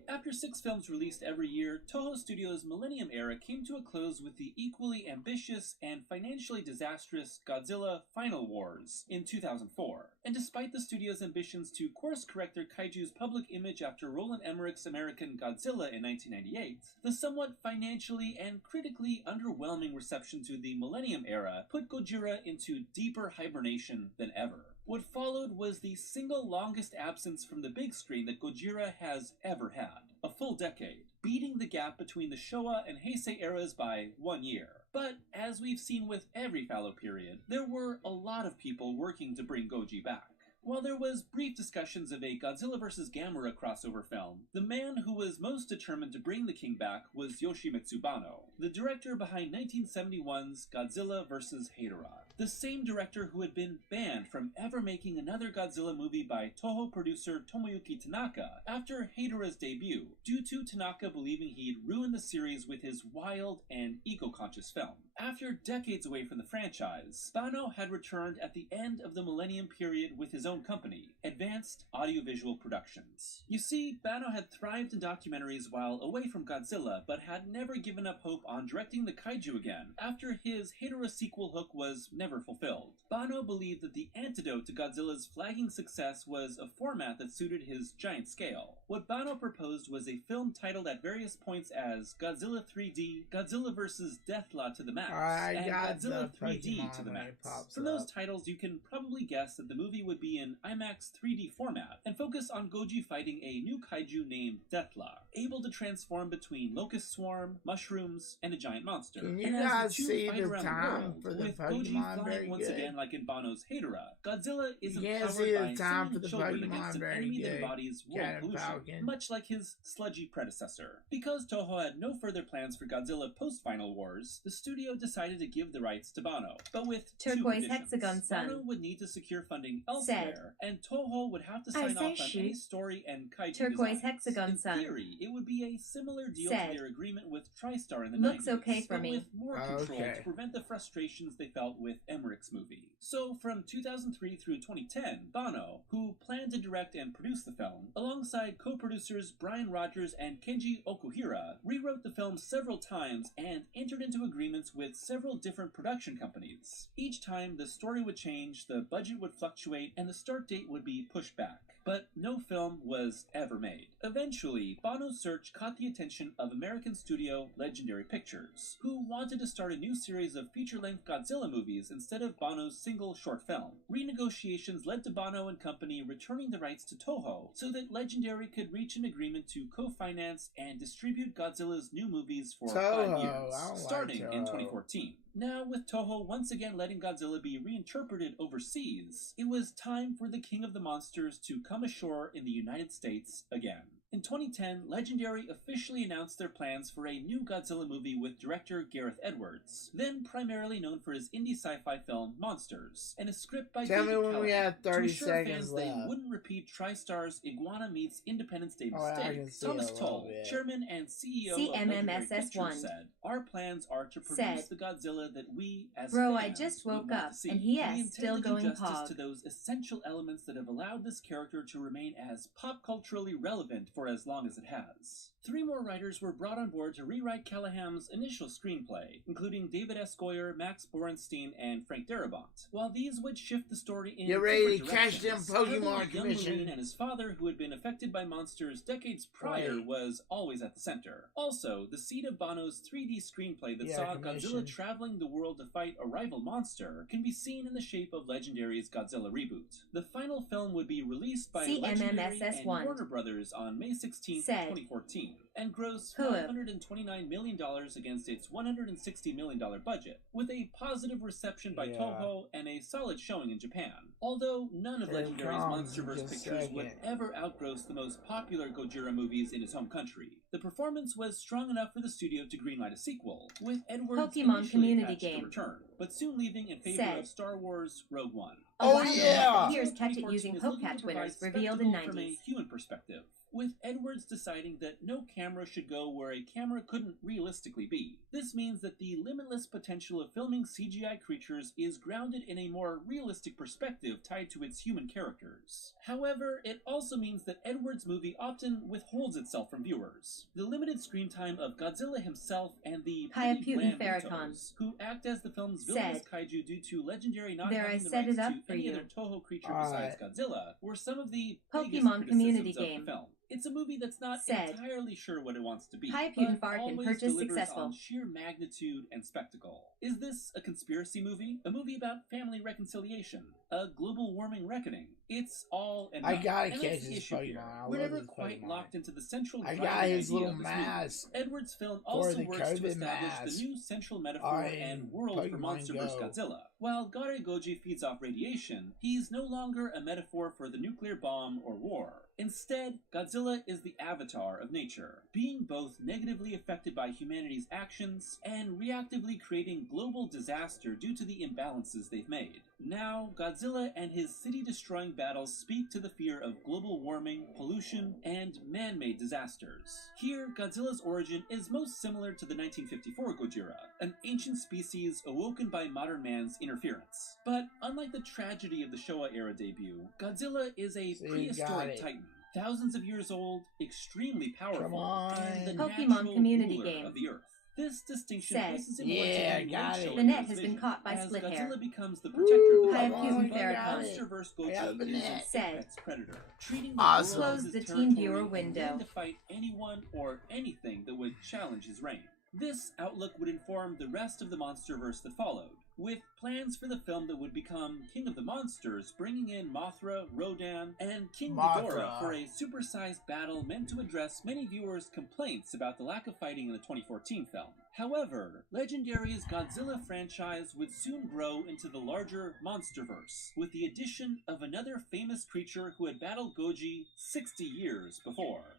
After 6 films released every year, Toho Studios' Millennium Era came to a close with the equally ambitious and financially disastrous Godzilla Final Wars in 2004. And despite the studio's ambitions to course-correct their kaiju's public image after Roland Emmerich's American Godzilla in 1998, the somewhat financially and critically underwhelming reception to the Millennium Era put Gojira into deeper hibernation than ever. What followed was the single longest absence from the big screen that Gojira has ever had. A full decade, beating the gap between the Showa and Heisei eras by 1 year. But, as we've seen with every fallow period, there were a lot of people working to bring Goji back. While there was brief discussions of a Godzilla vs. Gamera crossover film, the man who was most determined to bring the king back was Yoshimitsu Banno, the director behind 1971's Godzilla vs. Hedorah. The same director who had been banned from ever making another Godzilla movie by Toho producer Tomoyuki Tanaka after Hedorah's debut, due to Tanaka believing he'd ruined the series with his wild and ego-conscious film. After decades away from the franchise, Banno had returned at the end of the Millennium period with his own company, Advanced Audiovisual Productions. You see, Banno had thrived in documentaries while away from Godzilla, but had never given up hope on directing the kaiju again, after his Hedorah sequel hook was never fulfilled. Banno believed that the antidote to Godzilla's flagging success was a format that suited his giant scale. What Banno proposed was a film titled at various points as Godzilla 3D, Godzilla vs. Deathla to the Max, and Godzilla 3D to the Max. From those titles, you can probably guess that the movie would be in IMAX 3D format and focus on Goji fighting a new kaiju named Deathla, able to transform between locust swarm, mushrooms, and a giant monster. Can you guys see the time for the Pokemon? Very once good. Again, like in Banno's Hedorah, Godzilla is You can't empowered see by the time for sending the children Pokemon. against an Very enemy that good. embodies world Cat and pollution, Falcon. much like his sludgy predecessor. Because Toho had no further plans for Godzilla post-Final Wars, the studio decided to give the rights to Banno, but with Turquoise two Hexagon conditions. Sun Banno would need to secure funding elsewhere, and Toho would have to sign off on any story and kaiju Turquoise designs. Hexagon Sun. In theory, it would be a similar deal Said. to their agreement with TriStar in the Looks 90s, okay for but me. with more control to prevent the frustrations they felt with Emmerich's movie. So from 2003 through 2010, Banno, who planned to direct and produce the film, alongside co-producers Brian Rogers and Kenji Okuhira, rewrote the film several times and entered into agreements with several different production companies. Each time, the story would change, the budget would fluctuate, and the start date would be pushed back. But no film was ever made. Eventually, Banno's search caught the attention of American studio Legendary Pictures, who wanted to start a new series of feature-length Godzilla movies instead of Banno's single short film. Renegotiations led to Banno and company returning the rights to Toho so that Legendary could reach an agreement to co-finance and distribute Godzilla's new movies for 5 years, starting in 2014. Now, with Toho once again letting Godzilla be reinterpreted overseas, it was time for the King of the Monsters to come ashore in the United States again. In 2010, Legendary officially announced their plans for a new Godzilla movie with director Gareth Edwards, then primarily known for his indie sci-fi film Monsters, and a script by David Callahan. We have 30 to assure seconds fans left. They wouldn't repeat TriStar's Iguana meets Independence Day mistake. Thomas Tull, chairman and CEO of Legendary Pictures, said, "Our plans are to produce the Godzilla that we, as Bro, fans, I just would woke want up to see. and he We is intend still to do going justice hog. to those essential elements that have allowed this character to remain as pop culturally relevant for as long as it has." 3 more writers were brought on board to rewrite Callahan's initial screenplay, including David S. Goyer, Max Borenstein, and Frank Darabont. While these would shift the story in Get ready to different catch them directions, Pokemon Herbal, a young Commission. Marine, and his father, who had been affected by monsters decades prior, was always at the center. Also, the seed of Banno's 3D screenplay that saw Godzilla traveling the world to fight a rival monster can be seen in the shape of Legendary's Godzilla reboot. The final film would be released by Legendary and Warner Brothers on May 16, 2014, and grossed $529 million against its $160 million budget, with a positive reception by Toho and a solid showing in Japan. Although none of Legendary's MonsterVerse pictures would ever outgross the most popular Gojira movies in his home country, the performance was strong enough for the studio to greenlight a sequel, with Edwards Pokemon community game to return, but soon leaving in favor of Star Wars Rogue One. Here's Catchin using Pokecatch winners revealed in 90s. From a human perspective, with Edwards deciding that no camera should go where a camera couldn't realistically be. This means that the limitless potential of filming CGI creatures is grounded in a more realistic perspective tied to its human characters. However, it also means that Edwards' movie often withholds itself from viewers. The limited screen time of Godzilla himself and the pretty bland Mutos, who act as the film's villainous kaiju due to Legendary not having the rights to any other Toho creature besides Godzilla, were some of the Pokemon community game of the film. It's a movie that's not entirely sure what it wants to be, but always delivers on sheer magnitude and spectacle. Is this a conspiracy movie? A movie about family reconciliation? A global warming reckoning? It's all and I none. gotta And catch that's the this issue here. Pokemon. I We're love never this quite Pokemon. locked into the central I got driving his idea little of this mask movie. Edward's film for also the works to COVID establish mask. the new central metaphor and world for Pokemon MonsterVerse Go. Godzilla. While Gare Goji feeds off radiation, he's no longer a metaphor for the nuclear bomb or war. Instead, Godzilla is the avatar of nature, being both negatively affected by humanity's actions and reactively creating global disaster due to the imbalances they've made. Now, Godzilla and his city-destroying battles speak to the fear of global warming, pollution, and man-made disasters. Here, Godzilla's origin is most similar to the 1954 Gojira, an ancient species awoken by modern man's interference. But unlike the tragedy of the Showa-era debut, Godzilla is a prehistoric titan. Thousands of years old, extremely powerful, and the Pokemon natural community ruler game. of the Earth. This distinction Said. places him Yeah, once got again it. The net has been caught by as Split Godzilla Hair. becomes the protector of the Hayabusa but Farrakhan. MonsterVerse I got Goji the is an net. Said. apex predator, treating the Awesome. world as Close his the teen viewer territory and window. willing to fight anyone or anything that would challenge his reign. This outlook would inform the rest of the MonsterVerse that followed, with plans for the film that would become King of the Monsters, bringing in Mothra, Rodan, and King Ghidorah for a supersized battle meant to address many viewers' complaints about the lack of fighting in the 2014 film. However, Legendary's Godzilla franchise would soon grow into the larger MonsterVerse, with the addition of another famous creature who had battled Goji 60 years before.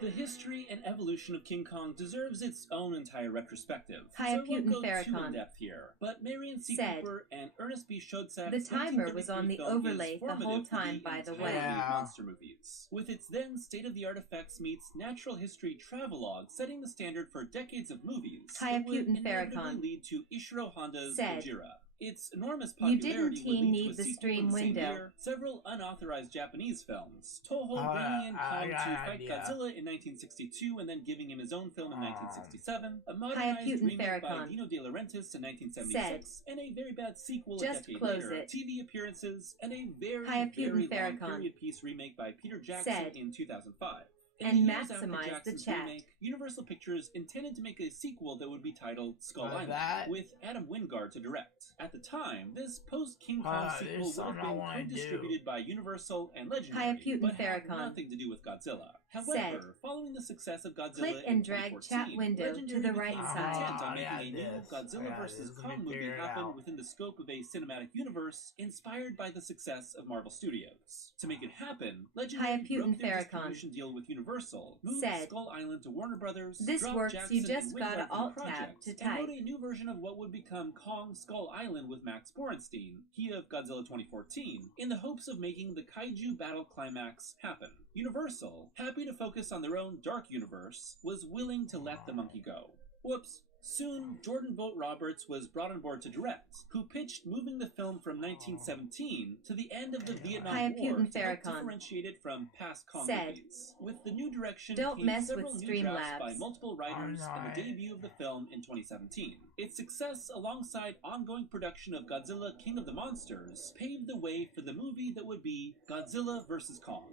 The history and evolution of King Kong deserves its own entire retrospective, so I won't go too in-depth here. But Marion C. Said. Cooper and Ernest B. Schoedsack's The timer was on the 1933 film overlay is the whole formative for time, by the way. entirety of Yeah. monster movies, with its then state-of-the-art effects meets natural history travelogue setting the standard for decades of movies that would Hayabusa inevitably Farrakhan. lead to Ishiro Honda's Said. Gojira. Its enormous You popularity didn't would lead need to a the sequel stream in the same window. year, several unauthorized Japanese films, Toho bringing in I Kong to got an fight idea. Godzilla in 1962 and then giving him his own film in 1967, a modernized Hayabusa remake by Farrakhan. Dino De Laurentiis in 1976, and a very bad sequel Just a decade close later, it. TV appearances, and a very, Hayabusa very long Farrakhan. period piece remake by Peter Jackson Said. in 2005. In And the years after maximize the Jackson's chat. remake, Universal Pictures intended to make a sequel that would be titled Skull Like Island, that? with Adam Wingard to direct. At the time, this post-King Kong sequel there's would have something I been wanna co-distributed by Universal and Legendary, Hayabusa but had Farrakhan. nothing to do with Godzilla. However, Said. following the success of Godzilla Click in and drag 2014, chat window to Legendary the right became side. intent on I got making a new this. I Godzilla got vs. this. Let me Kong movie figure it happen out. within the scope of a cinematic universe inspired by the success of Marvel Studios. To make it happen, Legendary Hayabusa broke their Farrakhan. distribution deal with Universal, moved Said. Skull Island to Warner Brothers, This dropped works, Jackson you just and gotta Wingard from the alt-tab project, to and type. wrote a new version of what would become Kong Skull Island with Max Borenstein, he of Godzilla 2014, in the hopes of making the kaiju battle climax happen. Universal, happy to focus on their own dark universe, was willing to let the monkey go. Whoops. Soon, Jordan Vogt Roberts was brought on board to direct, who pitched moving the film from 1917 to the end of the Vietnam War Hayabusa to help Farrakhan. differentiate it from past Kong Said. movies. With the new direction Don't came mess several with new drafts Streamlabs. by multiple writers and Alright. the debut of the film in 2017. Its success alongside ongoing production of Godzilla King of the Monsters paved the way for the movie that would be Godzilla vs. Kong.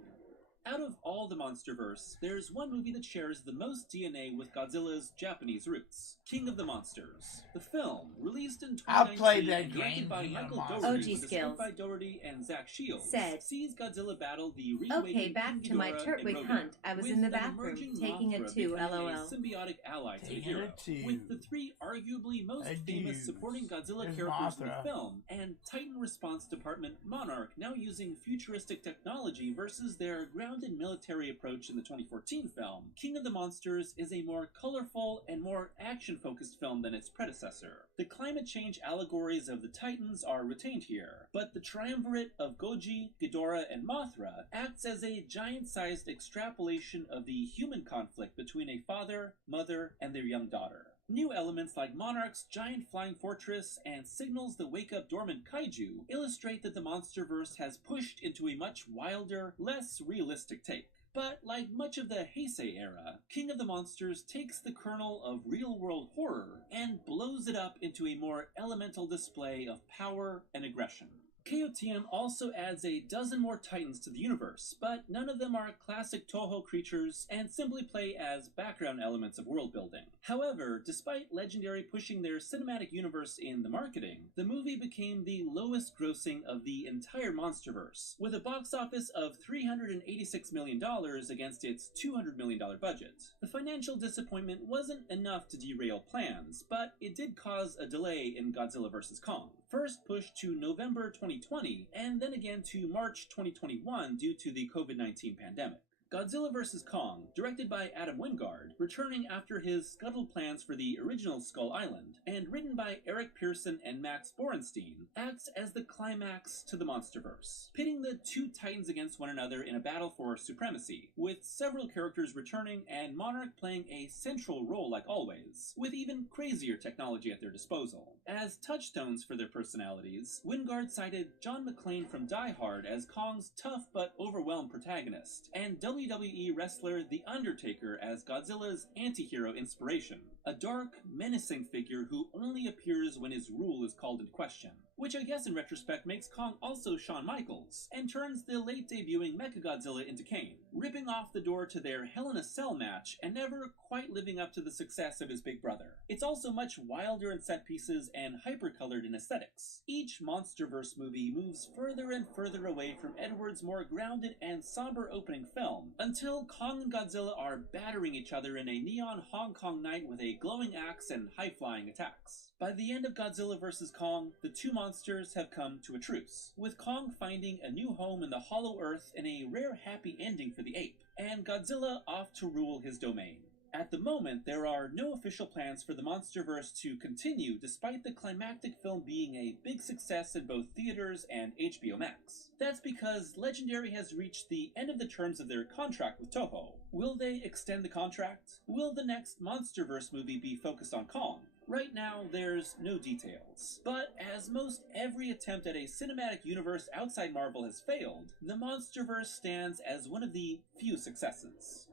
Out of all the MonsterVerse, there's one movie that shares the most DNA with Godzilla's Japanese roots, King of the Monsters. The film, released in 2019 I played that and directed game, by King of Michael the Dougherty, Monsters. with OG skills. by Dougherty and Zach Shields, Said. sees Godzilla battle the Okay, reawakened back King to my Ghidorah Turtwig and Rodan, hunt. I was with in the an bathroom emerging taking a Mothra 2, becoming lol. a symbiotic ally to the Taking a hero, 2. with the three arguably most I famous do. supporting Godzilla There's characters in the Mothra. film, and Titan Response Department Monarch now using futuristic technology versus their grounded military approach in the 2014 film, King of the Monsters is a more colorful and more action-focused film than its predecessor. The climate change allegories of the Titans are retained here, but the triumvirate of Goji, Ghidorah, and Mothra acts as a giant-sized extrapolation of the human conflict between a father, mother, and their young daughter. New elements like Monarch's giant flying fortress and signals that wake up dormant kaiju illustrate that the MonsterVerse has pushed into a much wilder, less realistic take. But like much of the Heisei era, King of the Monsters takes the kernel of real-world horror and blows it up into a more elemental display of power and aggression. KOTM also adds a dozen more Titans to the universe, but none of them are classic Toho creatures and simply play as background elements of world building. However, despite Legendary pushing their cinematic universe in the marketing, the movie became the lowest grossing of the entire Monsterverse, with a box office of $386 million against its $200 million budget. The financial disappointment wasn't enough to derail plans, but it did cause a delay in Godzilla vs. Kong. First pushed to November 2020, and then again to March 2021 due to the COVID-19 pandemic. Godzilla vs. Kong, directed by Adam Wingard, returning after his scuttled plans for the original Skull Island, and written by Eric Pearson and Max Borenstein, acts as the climax to the Monsterverse, pitting the two titans against one another in a battle for supremacy, with several characters returning and Monarch playing a central role like always, with even crazier technology at their disposal. As touchstones for their personalities, Wingard cited John McClane from Die Hard as Kong's tough but overwhelmed protagonist, and WWE wrestler The Undertaker as Godzilla's anti-hero inspiration, a dark, menacing figure who only appears when his rule is called into question. Which I guess in retrospect makes Kong also Shawn Michaels, and turns the late debuting Mechagodzilla into Kane, ripping off the door to their Hell in a Cell match and never quite living up to the success of his big brother. It's also much wilder in set pieces and hyper-colored in aesthetics. Each Monsterverse movie moves further and further away from Edward's more grounded and somber opening film, until Kong and Godzilla are battering each other in a neon Hong Kong night with a glowing axe and high-flying attacks. By the end of Godzilla vs. Kong, the two monsters have come to a truce, with Kong finding a new home in the Hollow Earth and a rare happy ending for the ape, and Godzilla off to rule his domain. At the moment, there are no official plans for the Monsterverse to continue, despite the climactic film being a big success in both theaters and HBO Max. That's because Legendary has reached the end of the terms of their contract with Toho. Will they extend the contract? Will the next Monsterverse movie be focused on Kong? Right now, there's no details. But as most every attempt at a cinematic universe outside Marvel has failed, the Monsterverse stands as one of the few successes.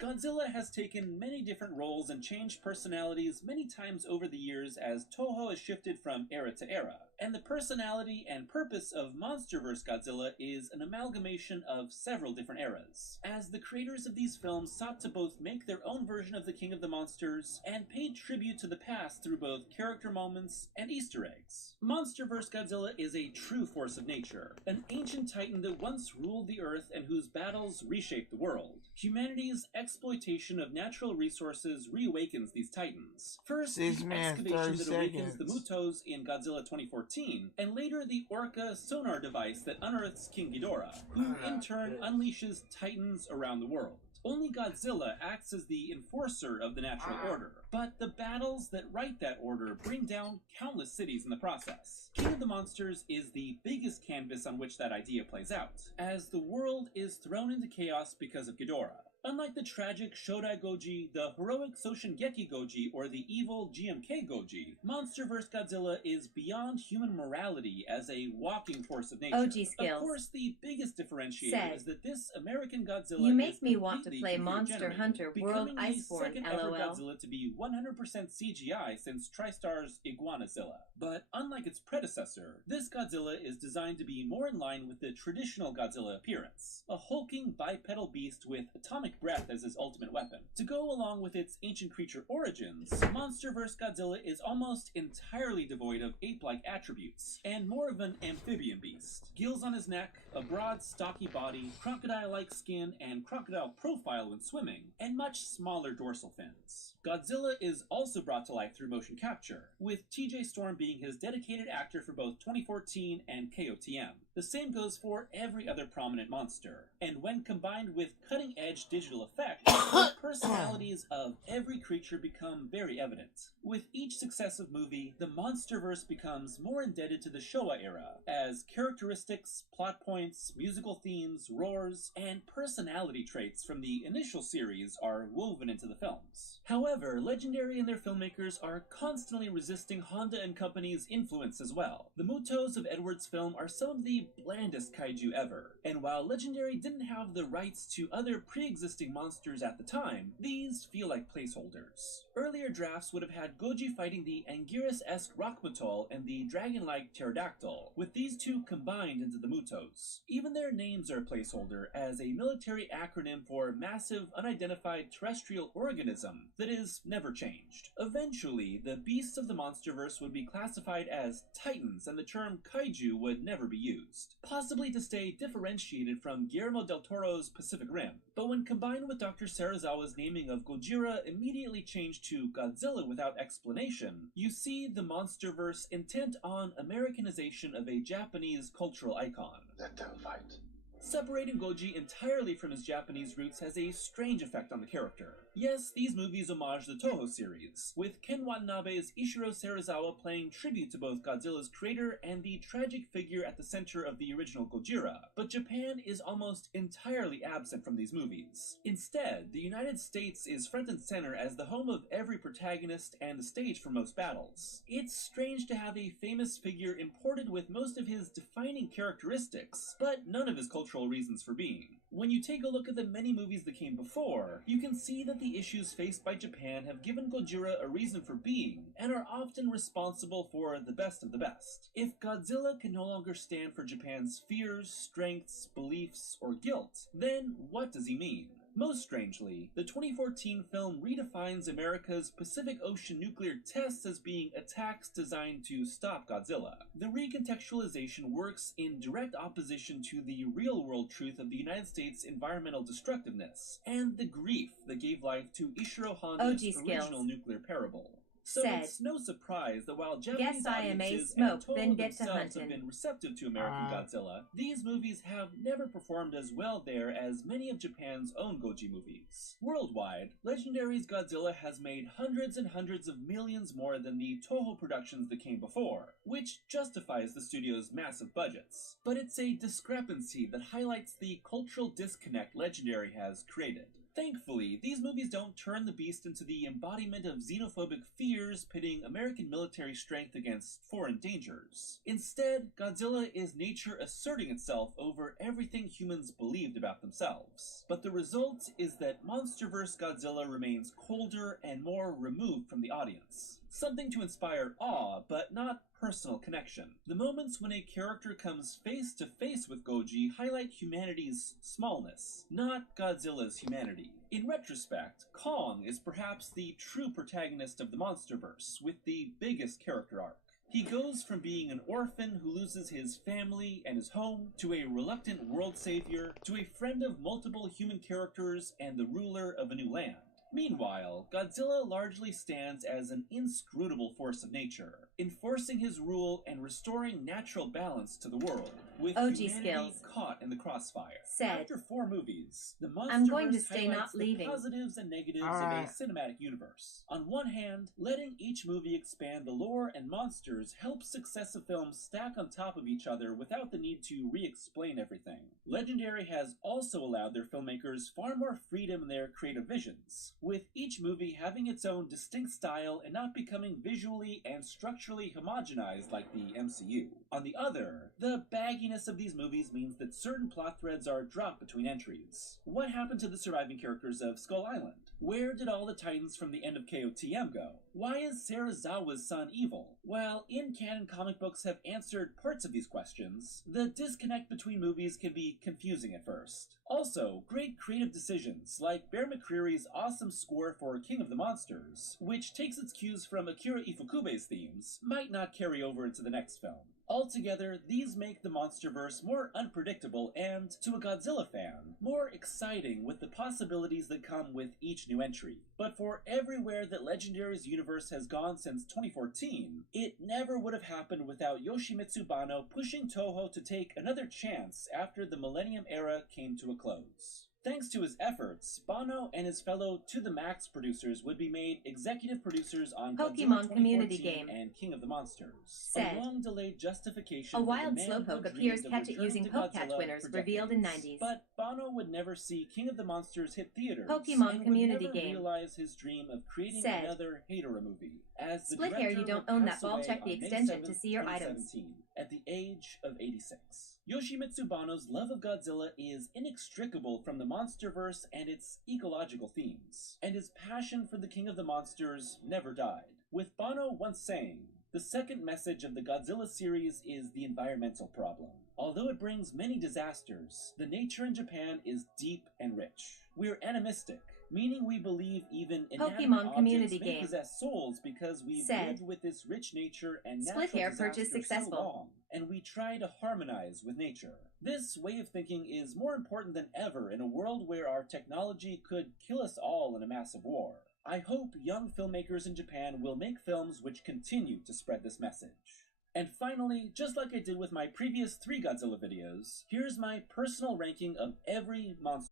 Godzilla has taken many different roles and changed personalities many times over the years as Toho has shifted from era to era, and the personality and purpose of Monsterverse Godzilla is an amalgamation of several different eras, as the creators of these films sought to both make their own version of the King of the Monsters and pay tribute to the past through both character moments and Easter eggs. Monsterverse Godzilla is a true force of nature, an ancient titan that once ruled the Earth and whose battles reshaped the world. Humanity's exploitation of natural resources reawakens these titans. First, the excavation that awakens the Mutos in Godzilla 2014, and later the Orca sonar device that unearths King Ghidorah, who in turn unleashes titans around the world. Only Godzilla acts as the enforcer of the natural order, but the battles that right that order bring down countless cities in the process. King of the Monsters is the biggest canvas on which that idea plays out, as the world is thrown into chaos because of Ghidorah. Unlike the tragic Shodai Goji, the heroic Soshingeki Goji, or the evil GMK Goji, Monsterverse Godzilla is beyond human morality as a walking force of nature. OG skills. Of course, the biggest differentiator is that this American Godzilla You make is me want to play completely Monster Hunter World becoming the Iceborne, second ever LOL. Godzilla to be 100% CGI since TriStar's Iguanazilla. But unlike its predecessor, this Godzilla is designed to be more in line with the traditional Godzilla appearance, a hulking bipedal beast with atomic breath as his ultimate weapon. To go along with its ancient creature origins, Monsterverse Godzilla is almost entirely devoid of ape-like attributes, and more of an amphibian beast. Gills on his neck, a broad, stocky body, crocodile-like skin, and crocodile profile when swimming, and much smaller dorsal fins. Godzilla is also brought to life through motion capture, with TJ Storm being his dedicated actor for both 2014 and KOTM. The same goes for every other prominent monster, and when combined with cutting-edge digital effects, the personalities of every creature become very evident. With each successive movie, the Monsterverse becomes more indebted to the Showa era, as characteristics, plot points, musical themes, roars, and personality traits from the initial series are woven into the films. However, However, Legendary and their filmmakers are constantly resisting Honda and Company's influence as well. The Mutos of Edwards' film are some of the blandest kaiju ever, and while Legendary didn't have the rights to other pre-existing monsters at the time, these feel like placeholders. Earlier drafts would have had Goji fighting the Anguirus-esque Rokmatol and the dragon-like Pterodactyl, with these two combined into the Mutos. Even their names are a placeholder, as a military acronym for Massive Unidentified Terrestrial Organism that is never changed. Eventually, the beasts of the Monsterverse would be classified as Titans, and the term Kaiju would never be used, possibly to stay differentiated from Guillermo del Toro's Pacific Rim. But when combined with Dr. Serizawa's naming of Gojira immediately changed to Godzilla without explanation, you see the Monsterverse intent on Americanization of a Japanese cultural icon. Let them fight. Separating Goji entirely from his Japanese roots has a strange effect on the character. Yes, these movies homage the Toho series, with Ken Watanabe's Ishiro Serizawa playing tribute to both Godzilla's creator and the tragic figure at the center of the original Gojira, but Japan is almost entirely absent from these movies. Instead, the United States is front and center as the home of every protagonist and the stage for most battles. It's strange to have a famous figure imported with most of his defining characteristics, but none of his cultural reasons for being. When you take a look at the many movies that came before, you can see that the issues faced by Japan have given Gojira a reason for being, and are often responsible for the best of the best. If Godzilla can no longer stand for Japan's fears, strengths, beliefs, or guilt, then what does he mean? Most strangely, the 2014 film redefines America's Pacific Ocean nuclear tests as being attacks designed to stop Godzilla. The recontextualization works in direct opposition to the real-world truth of the United States' environmental destructiveness, and the grief that gave life to Ishiro Honda's original nuclear parable. So it's no surprise that while Japanese audiences and Toho themselves have been receptive to American Godzilla, these movies have never performed as well there as many of Japan's own Goji movies. Worldwide, Legendary's Godzilla has made hundreds and hundreds of millions more than the Toho productions that came before, which justifies the studio's massive budgets. But it's a discrepancy that highlights the cultural disconnect Legendary has created. Thankfully, these movies don't turn the beast into the embodiment of xenophobic fears pitting American military strength against foreign dangers. Instead, Godzilla is nature asserting itself over everything humans believed about themselves. But the result is that Monsterverse Godzilla remains colder and more removed from the audience. Something to inspire awe, but not personal connection. The moments when a character comes face to face with Goji highlight humanity's smallness, not Godzilla's humanity. In retrospect, Kong is perhaps the true protagonist of the Monsterverse, with the biggest character arc. He goes from being an orphan who loses his family and his home, to a reluctant world savior, to a friend of multiple human characters and the ruler of a new land. Meanwhile, Godzilla largely stands as an inscrutable force of nature, enforcing his rule and restoring natural balance to the world, with humanity caught in the crossfire. After 4 movies, the Monsterverse highlights the positives and negatives of a cinematic universe. On one hand, letting each movie expand the lore and monsters helps successive films stack on top of each other without the need to re-explain everything. Legendary has also allowed their filmmakers far more freedom in their creative visions, with each movie having its own distinct style and not becoming visually and structurally homogenized like the MCU. On the other, the bagginess of these movies means that certain plot threads are dropped between entries. What happened to the surviving characters of Skull Island? Where did all the Titans from the end of KOTM go? Why is Serizawa's son evil? While in-canon comic books have answered parts of these questions, the disconnect between movies can be confusing at first. Also, great creative decisions, like Bear McCreary's awesome score for King of the Monsters, which takes its cues from Akira Ifukube's themes, might not carry over into the next film. Altogether, these make the Monsterverse more unpredictable and, to a Godzilla fan, more exciting with the possibilities that come with each new entry. But for everywhere that Legendary's universe has gone since 2014, it never would have happened without Yoshimitsu Banno pushing Toho to take another chance after the Millennium Era came to a close. Thanks to his efforts, Bono and his fellow To The Max producers would be made executive producers on Pokemon Godzilla community 2014 game. and King of the Monsters. Said. A long-delayed justification A for wild the man slowpoke who appears dreamed of catch it returning using to Pokecatch Godzilla winners for revealed in decades. 90s. But Bono would never see King of the Monsters hit theaters. Pokemon and community would never game. realize his dream of creating Said. another Hatera movie. As the Split hair, you director don't would own pass that ball. away Check the on May extension 7th, to see your items. 2017, at the age of 86. Yoshimitsu Banno's love of Godzilla is inextricable from the Monsterverse and its ecological themes, and his passion for the King of the Monsters never died, with Banno once saying, "The second message of the Godzilla series is the environmental problem. Although it brings many disasters, the nature in Japan is deep and rich. We're animistic, meaning we believe even inanimate Pokemon community objects may game. possess souls because we've Said. lived with this rich nature and Split natural hair disaster purchase so successful. long, and we try to harmonize with nature. This way of thinking is more important than ever in a world where our technology could kill us all in a massive war. I hope young filmmakers in Japan will make films which continue to spread this message." And finally, just like I did with my previous 3 Godzilla videos, here's my personal ranking of every monster